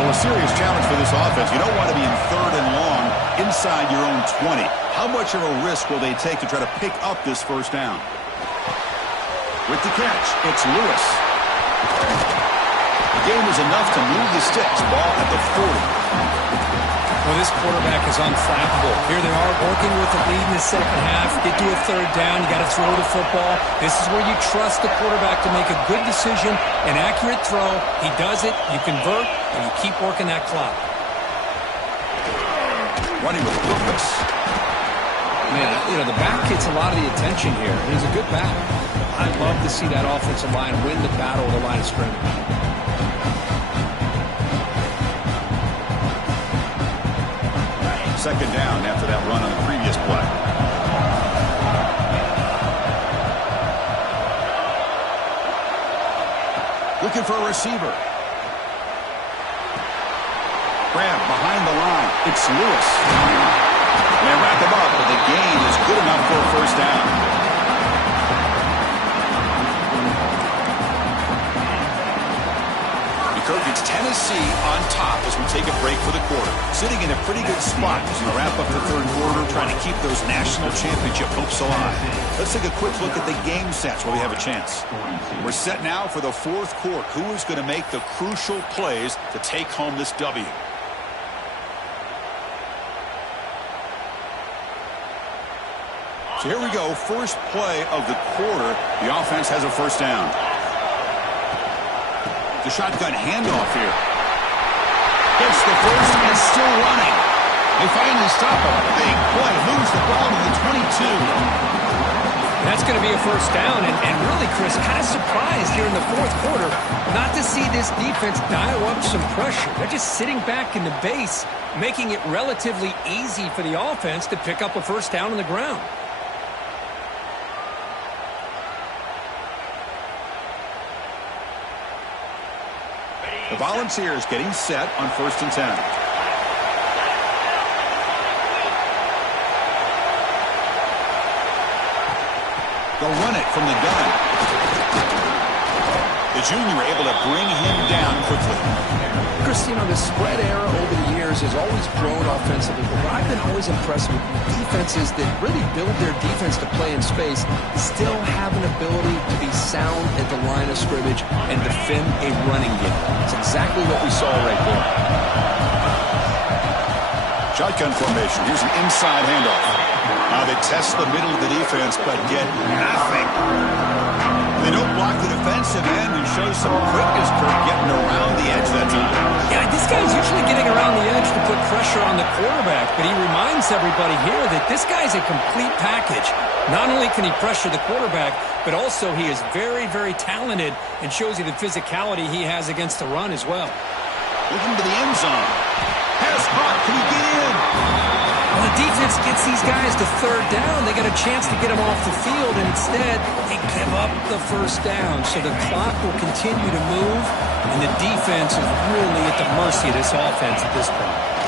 Well, a serious challenge for this offense. You don't want to be in third and long inside your own 20. How much of a risk will they take to try to pick up this first down? With the catch, it's Lewis. The game was enough to move the sticks. Ball at the 40. Well, this quarterback is unflappable. Here they are working with the lead in the second half. Get to a third down. You got to throw the football. This is where you trust the quarterback to make a good decision, an accurate throw. He does it. You convert, and you keep working that clock. Running with purpose. Man, you know, the back gets a lot of the attention here. He's a good back. I'd love to see that offensive line win the battle of the line of scrimmage. Second down after that run on the previous play. Looking for a receiver. Grab behind the line. It's Lewis. And they wrap him up, but the gain is good enough for a first down. Kirk, it's Tennessee on top as we take a break for the quarter. Sitting in a pretty good spot as we wrap up the third quarter, trying to keep those national championship hopes alive. Let's take a quick look at the game sets while we have a chance. We're set now for the fourth quarter. Who is going to make the crucial plays to take home this W? So here we go. First play of the quarter. The offense has a first down. The shotgun handoff here. Gets the first and still running. They finally stop a big play. Moves the ball to the 22. That's going to be a first down. And really, Chris, kind of surprised here in the fourth quarter not to see this defense dial up some pressure. They're just sitting back in the base, making it relatively easy for the offense to pick up a first down on the ground. The Volunteers getting set on 1st and 10. They'll run it from the gun. The junior able to bring him down quickly. Christine, the spread era over the years has always grown offensively, but what I've been always impressed with defenses that really build their defense to play in space still have an ability to be sound at the line of scrimmage and defend a running game. It's exactly what we saw right there. Shotgun formation. Here's an inside handoff. Now they test the middle of the defense, but get nothing. They don't block the defensive end and show some quickness, Kirk, getting around the edge that time. Yeah, this guy's usually getting around around the edge to put pressure on the quarterback, but he reminds everybody here that this guy's a complete package. Not only can he pressure the quarterback, but also he is very, very talented and shows you the physicality he has against the run as well. Looking to the end zone. Pass caught. Can he get in? Well, the defense gets these guys to third down. They got a chance to get them off the field, and instead they give up the first down. So the clock will continue to move, and the defense is really at the mercy of this offense at this point.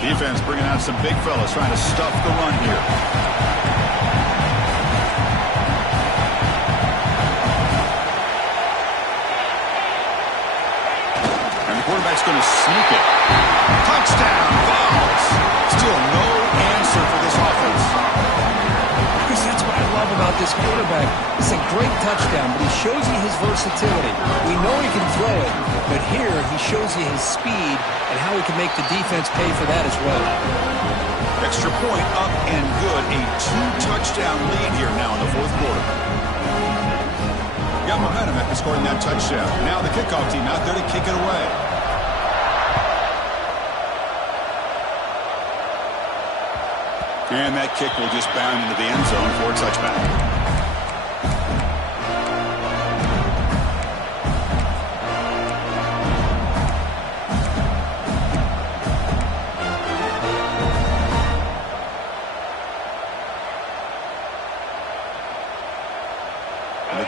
Defense bringing out some big fellas trying to stuff the run here. And the quarterback's going to sneak it. Touchdown, balls. Still no answer for this offense. Chris, that's what I love about this quarterback. It's a great touchdown, but he shows you his versatility. We know he can throw it, but here he shows you his speed and how he can make the defense pay for that as well. Extra point up and good. A 2-touchdown lead here now in the fourth quarter. Got momentum after scoring that touchdown. Now the kickoff team out there to kick it away. And that kick will just bound into the end zone for a touchback.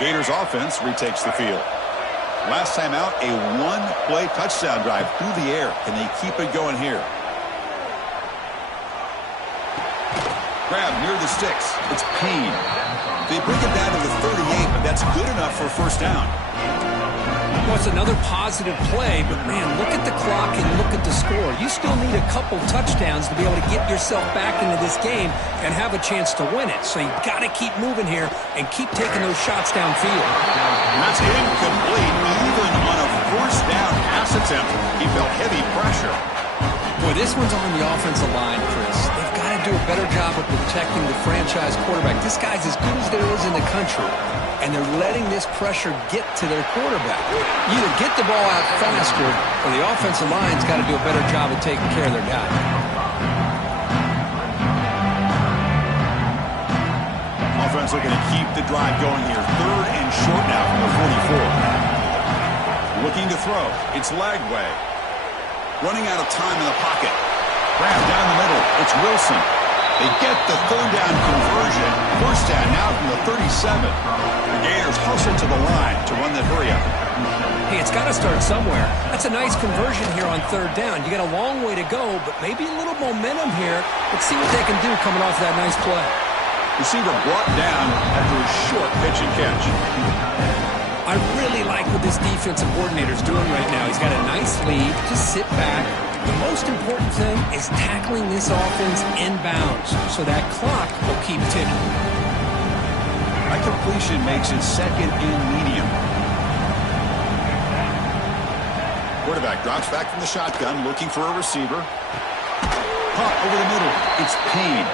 Gators offense retakes the field. Last time out, a one-play touchdown drive through the air. Can they keep it going here? Grab near the sticks. It's Payne. They bring it down to the 38, but that's good enough for a first down. Well, it's another positive play, but man, look at the clock and look at the score. You still need a couple touchdowns to be able to get yourself back into this game and have a chance to win it. So you've got to keep moving here and keep taking those shots downfield. And that's incomplete, even on a first down pass attempt. He felt heavy pressure. Boy, this one's on the offensive line, Chris. They've got to do a better job of protecting the franchise quarterback. This guy's as good as there is in the country, and they're letting this pressure get to their quarterback. Either get the ball out faster, or the offensive line's got to do a better job of taking care of their guy. Offense looking to keep the drive going here. Third and short now from the 44. Looking to throw. It's Lagway. Running out of time in the pocket. Grab down the middle. It's Wilson. They get the third down conversion. First down now from the 37. The Gators hustle to the line to run the hurry up. Hey, it's got to start somewhere. That's a nice conversion here on third down. You got a long way to go, but maybe a little momentum here. Let's see what they can do coming off that nice play. Receiver brought down after a short pitch and catch. I really like what this defensive coordinator is doing right now. He's got a nice lead. Just sit back. The most important thing is tackling this offense inbounds so that clock will keep ticking. That completion makes it second and medium. Quarterback drops back from the shotgun, looking for a receiver. Caught over the middle. It's Payne.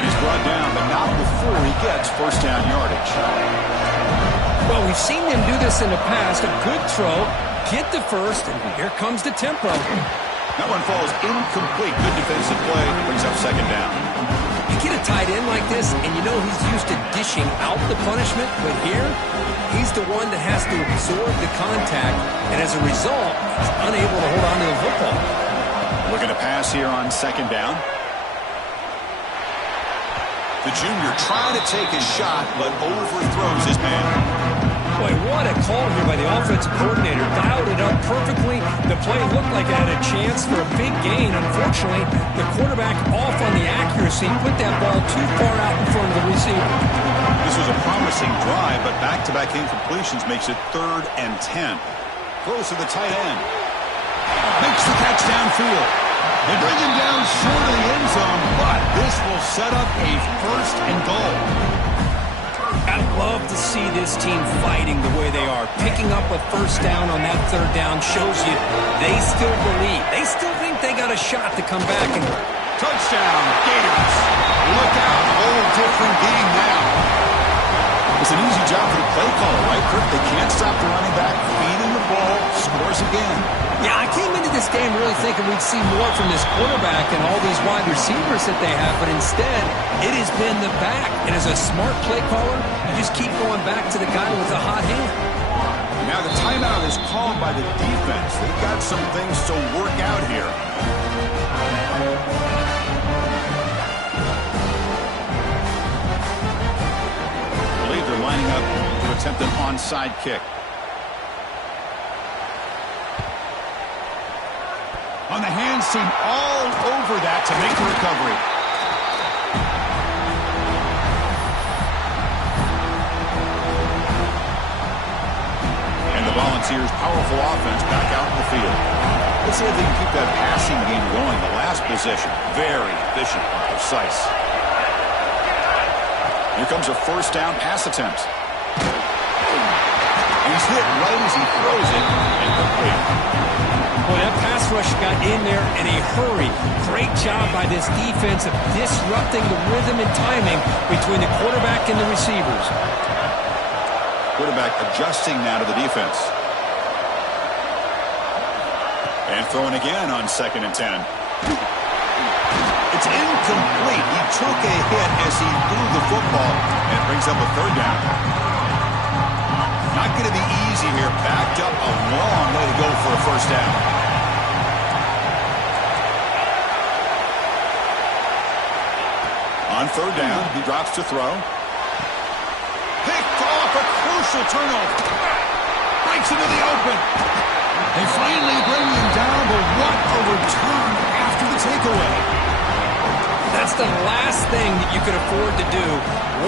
He's brought down, but not before he gets first down yardage. Well, we've seen them do this in the past. A good throw, get the first, and here comes the tempo. That one falls incomplete. Good defensive play. Brings up second down. You get a tight end like this, and you know he's used to dishing out the punishment, but here, he's the one that has to absorb the contact, and as a result, he's unable to hold on to the football. Looking to pass here on second down. The junior trying to take a shot, but overthrows his man. Boy, what a call here by the offensive coordinator. Dialed it up perfectly. The play looked like it had a chance for a big gain. Unfortunately, the quarterback off on the accuracy, put that ball too far out in front of the receiver. This was a promising drive, but back-to-back incompletions makes it 3rd and 10. Throws to the tight end. Makes the catch downfield. They bring him down short of the end zone, but this will set up a 1st and goal. I love love to see this team fighting the way they are. Picking up a first down on that third down shows you they still believe. They still think they got a shot to come back. And touchdown, Gators. Look out, whole different game now. It's an easy job for the play caller, right, Kirk? They can't stop the running back, feeding the ball, scores again. Yeah, I came into this game really thinking we'd see more from this quarterback and all these wide receivers that they have, but instead, it has been the back. And as a smart play caller, you just keep going back to the guy with the hot hand. Now the timeout is called by the defense. They've got some things to work out here. I believe they're lining up to attempt an onside kick. On the hands team all over that to make the recovery. And the Volunteers' powerful offense back out in the field. Let's see if they can keep that passing game going. The last possession, very efficient and precise. Here comes a first down pass attempt. And he's hit right as he throws it and complete. Well, that pass rush got in there in a hurry. Great job by this defense of disrupting the rhythm and timing between the quarterback and the receivers. Quarterback adjusting now to the defense. And throwing again on 2nd and 10. It's incomplete. He took a hit as he threw the football, and it brings up a third down. Not going to be easy here. Backed up a long way to go for a first down. On third down, he drops to throw. Picked off, a crucial turnover. Breaks into the open. They finally bring him down, but what a return after the takeaway. That's the last thing that you could afford to do.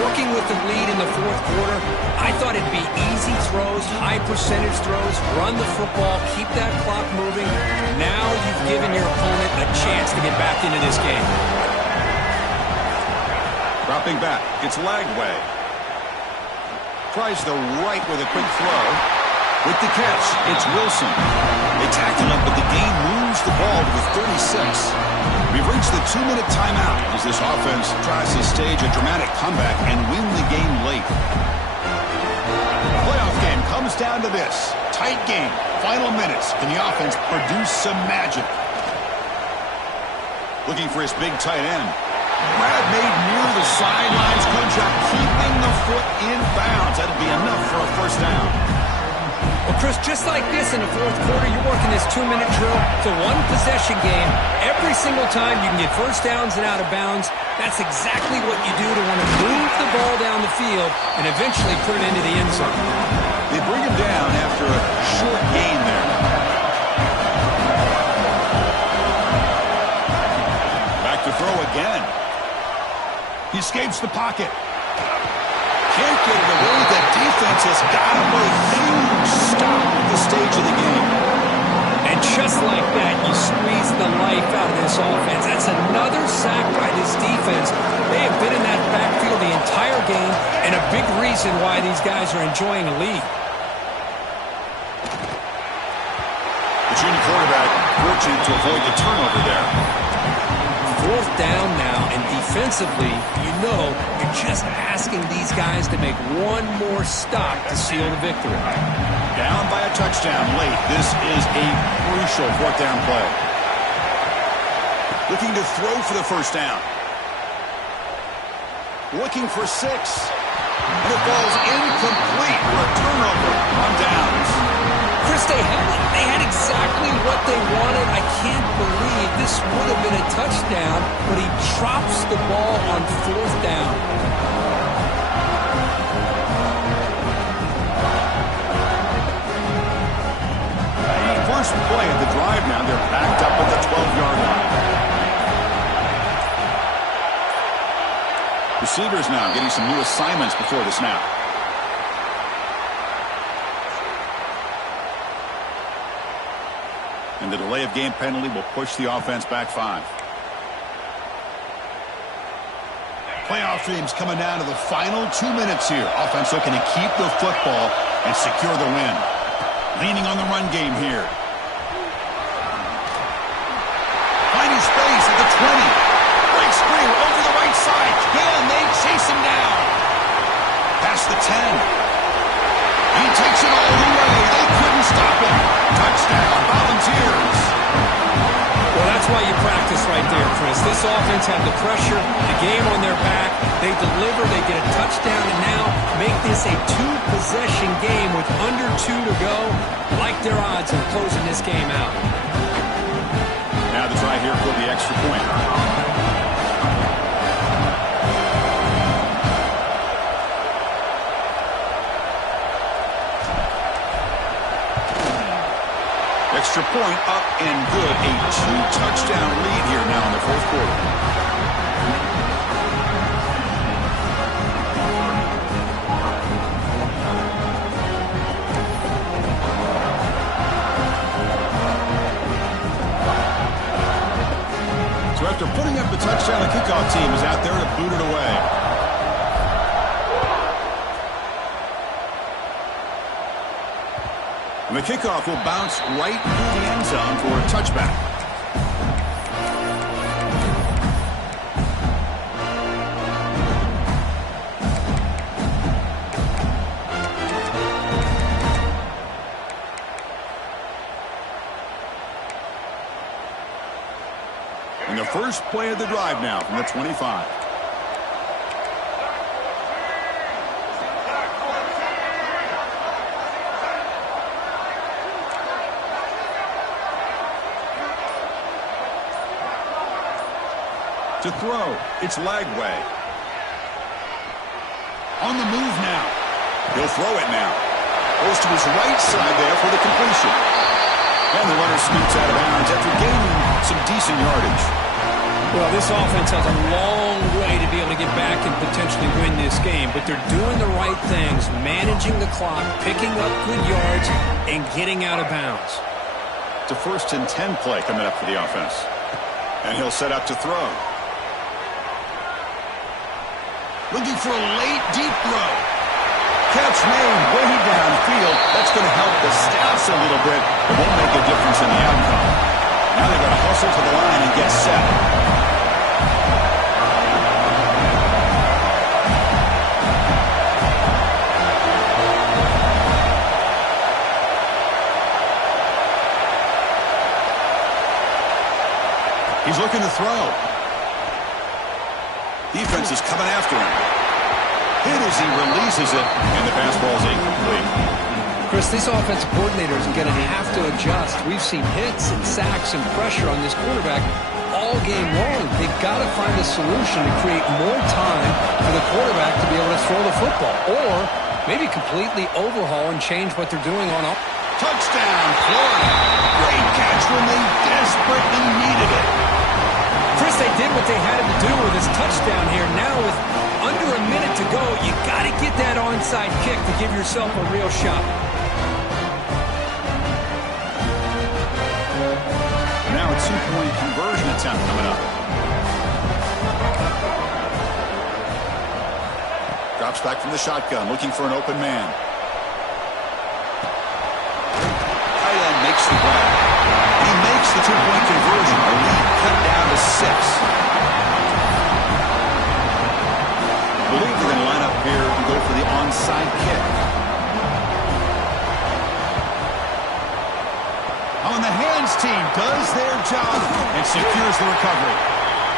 Working with the lead in the fourth quarter, I thought it'd be easy throws, high percentage throws, run the football, keep that clock moving. Now you've given your opponent a chance to get back into this game. Dropping back, it's Lagway. Tries the right with a quick throw. With the catch, it's Wilson. They tackle him, but the game moves the ball to the 36. We've reached the 2-minute timeout as this offense tries to stage a dramatic comeback and win the game late. The playoff game comes down to this. Tight game, final minutes. Can the offense produce some magic? Looking for his big tight end. Brad made near the sidelines. Good job keeping the foot in bounds. That'll be enough for a first down. Well, Chris, just like this in the fourth quarter, you're working this 2-minute drill. It's a one-possession game. Every single time you can get first downs and out of bounds. That's exactly what you do to want to move the ball down the field and eventually put it into the end zone. They bring him down after a short gain there. Back to throw again. He escapes the pocket. Can't get it away. The defense has got him with a huge stop at this stage of the game. And just like that, you squeeze the life out of this offense. That's another sack by this defense. They have been in that backfield the entire game, and a big reason why these guys are enjoying a lead. The junior quarterback fortunate to avoid the turnover there. Fourth down now, and defensively, you know you're just asking these guys to make one more stop to seal the victory. Down by a touchdown late. This is a crucial fourth down play. Looking to throw for the first down. Looking for 6. And it falls incomplete for a turnover on downs. Chris, they had exactly what they wanted. I can't believe this would have been a touchdown, but he drops the ball on fourth down. First play of the drive now, they're backed up at the 12-yard line. Receivers now getting some new assignments before the snap. And the delay of game penalty will push the offense back 5. Playoff dreams coming down to the final 2 minutes here. Offense looking to keep the football and secure the win. Leaning on the run game here. Finding space at the 20. Breaks free over the right side. Can they chase him down? Past the 10. He takes it all the way. They couldn't stop him. Touchdown, Volunteers. Well, that's why you practice right there, Chris. This offense had the pressure, the game on their back. They deliver, they get a touchdown, and now make this a two-possession game with under 2 to go. Like their odds of closing this game out. Now the try here for the extra point. Extra point up and good. A 2-touchdown lead here now in the fourth quarter. So after putting up the touchdown, the kickoff team is out there to boot it away. And the kickoff will bounce right through the end zone for a touchback. And the first play of the drive now from the 25. To throw, it's Lagway. On the move now. He'll throw it now. Goes to his right side there for the completion. And the runner scoots out of bounds after gaining some decent yardage. Well, this offense has a long way to be able to get back and potentially win this game, but they're doing the right things, managing the clock, picking up good yards, and getting out of bounds. It's a 1st and 10 play coming up for the offense. And he'll set up to throw. Looking for a late, deep throw. Catch made way downfield. That's going to help the Staffs a little bit. It won't make a difference in the outcome. Now they've got to hustle to the line and get set. He's looking to throw. Defense is coming after him. Hit as he releases it, and the pass ball is incomplete. Chris, this offensive coordinator is going to have to adjust. We've seen hits and sacks and pressure on this quarterback all game long. They've got to find a solution to create more time for the quarterback to be able to throw the football, or maybe completely overhaul and change what they're doing on offense. Touchdown, Florida. Great catch when they desperately needed it. Chris, they did what they had to do with this touchdown here. Now with under a minute to go, you got to get that onside kick to give yourself a real shot. Now a 2-point conversion attempt coming up. Drops back from the shotgun, looking for an open man. Tight end makes the grab. He makes the 2-point conversion. A lead cut down to 6. I believe they're going to line up here and go for the onside kick. On the hands team does their job and secures the recovery.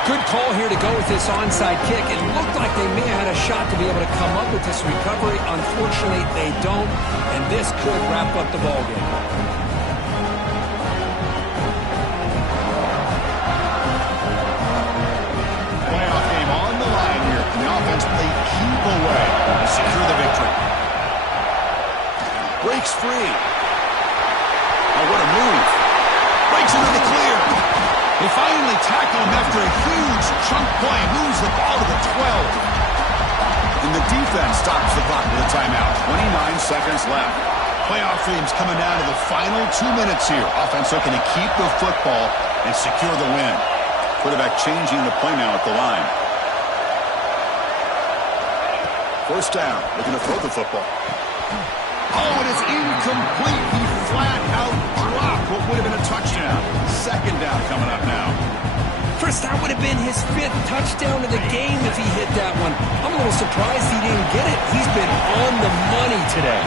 Good call here to go with this onside kick. It looked like they may have had a shot to be able to come up with this recovery. Unfortunately, they don't, and this could wrap up the ballgame. Playoff game on the line here, and the offense played keep away to secure the victory. Breaks free. Oh, what a move. Breaks into the clear. They finally tackle him after a huge chunk play. Moves the ball to the 12. And the defense stops the clock with a timeout. 29 seconds left. Playoff dreams coming down to the final 2 minutes here. Offense looking to keep the football and secure the win. Quarterback changing the play now at the line. First down, looking to throw the football. Oh, and it's incomplete. He flat out dropped what would have been a touchdown. Second down coming up now. Chris, that would have been his 5th touchdown of the game if he hit that one. I'm a little surprised he didn't get it. He's been on the money today.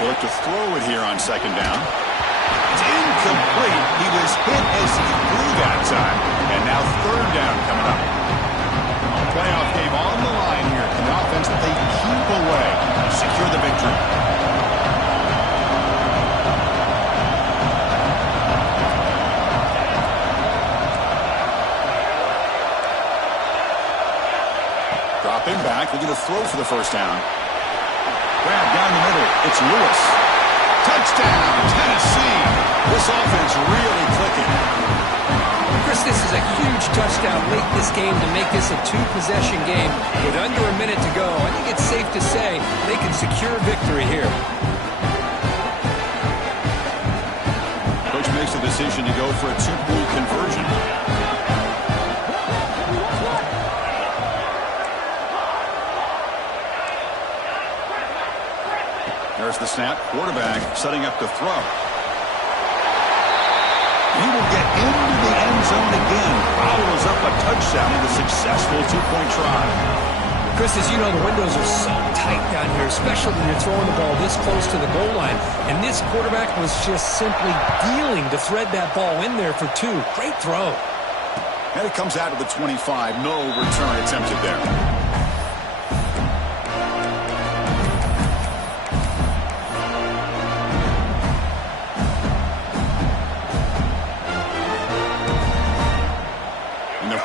They'll look to throw it here on second down. It's incomplete. He was hit as he threw that time. And now third down coming up. A playoff game on the line here. And the offense that they keep away to secure the victory. Dropping back, looking to throw for the first down. Grab down the middle. It's Lewis. Touchdown, Tennessee. This offense really clicking. Chris, this is a huge touchdown late in this game to make this a 2-possession game with under a minute to go. I think it's safe to say they can secure victory here. Coach makes the decision to go for a 2-point conversion. There's the snap. Quarterback setting up to throw. He will get into the end zone again. Follows up a touchdown with a successful 2-point try. Chris, as you know, the windows are so tight down here, especially when you're throwing the ball this close to the goal line. And this quarterback was just simply dealing to thread that ball in there for 2. Great throw. And it comes out of the 25. No return attempted there.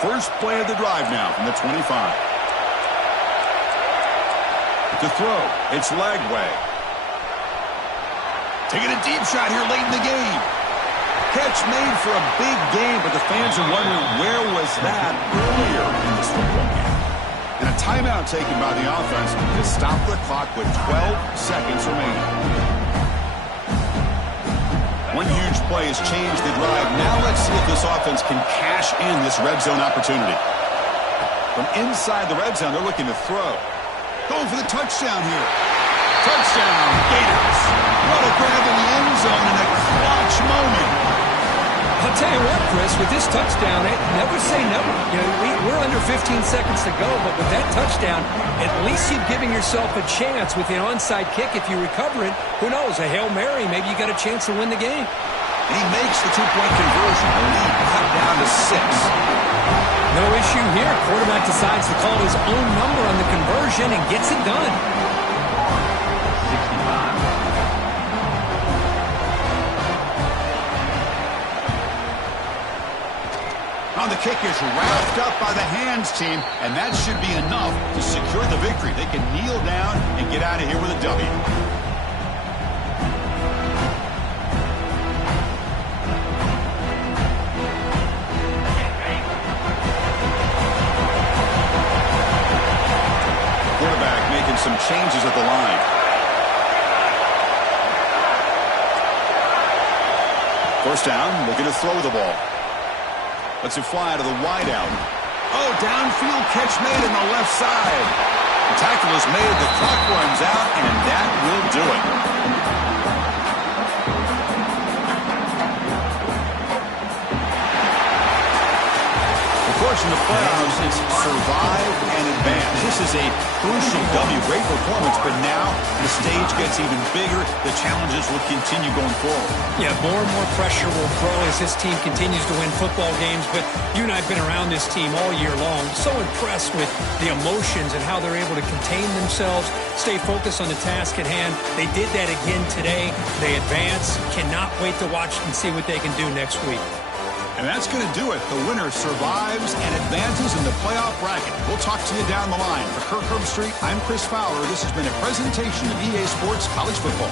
First play of the drive now from the 25. To throw, it's Lagway. Taking a deep shot here late in the game. Catch made for a big game, but the fans are wondering where was that earlier in this football game. And a timeout taken by the offense to stop the clock with 12 seconds remaining. One huge play has changed the drive. Now let's see if this offense can cash in this red zone opportunity. From inside the red zone, they're looking to throw. Going for the touchdown here. Touchdown, Gators. What a grab in the end zone in a clutch moment. I'll tell you what, Chris, with this touchdown, never say never. You know, we're under 15 seconds to go, but with that touchdown, at least you're giving yourself a chance with the onside kick. If you recover it, who knows, a Hail Mary, maybe you got a chance to win the game. And he makes the 2-point conversion. The lead cut down to 6. No issue here. Quarterback decides to call his own number on the conversion and gets it done. 65. The kick is wrapped up by the hands team, and that should be enough to secure the victory. They can kneel down and get out of here with a W. Quarterback making some changes at the line. First down, looking to throw the ball. Lets it fly to the wideout. Oh, downfield catch made on the left side. The tackle is made, the clock runs out, and that will do it. Of course, in the playoffs, it's survive and advance. This is a crucial W. Great performance, but now the stage gets even bigger. The challenges will continue going forward. Yeah, more and more pressure will grow as this team continues to win football games, but you and I have been around this team all year long. So impressed with the emotions and how they're able to contain themselves, stay focused on the task at hand. They did that again today. They advance. Cannot wait to watch and see what they can do next week. And that's going to do it. The winner survives and advances in the playoff bracket. We'll talk to you down the line. For Kirk Herbstreit, I'm Chris Fowler. This has been a presentation of EA Sports College Football.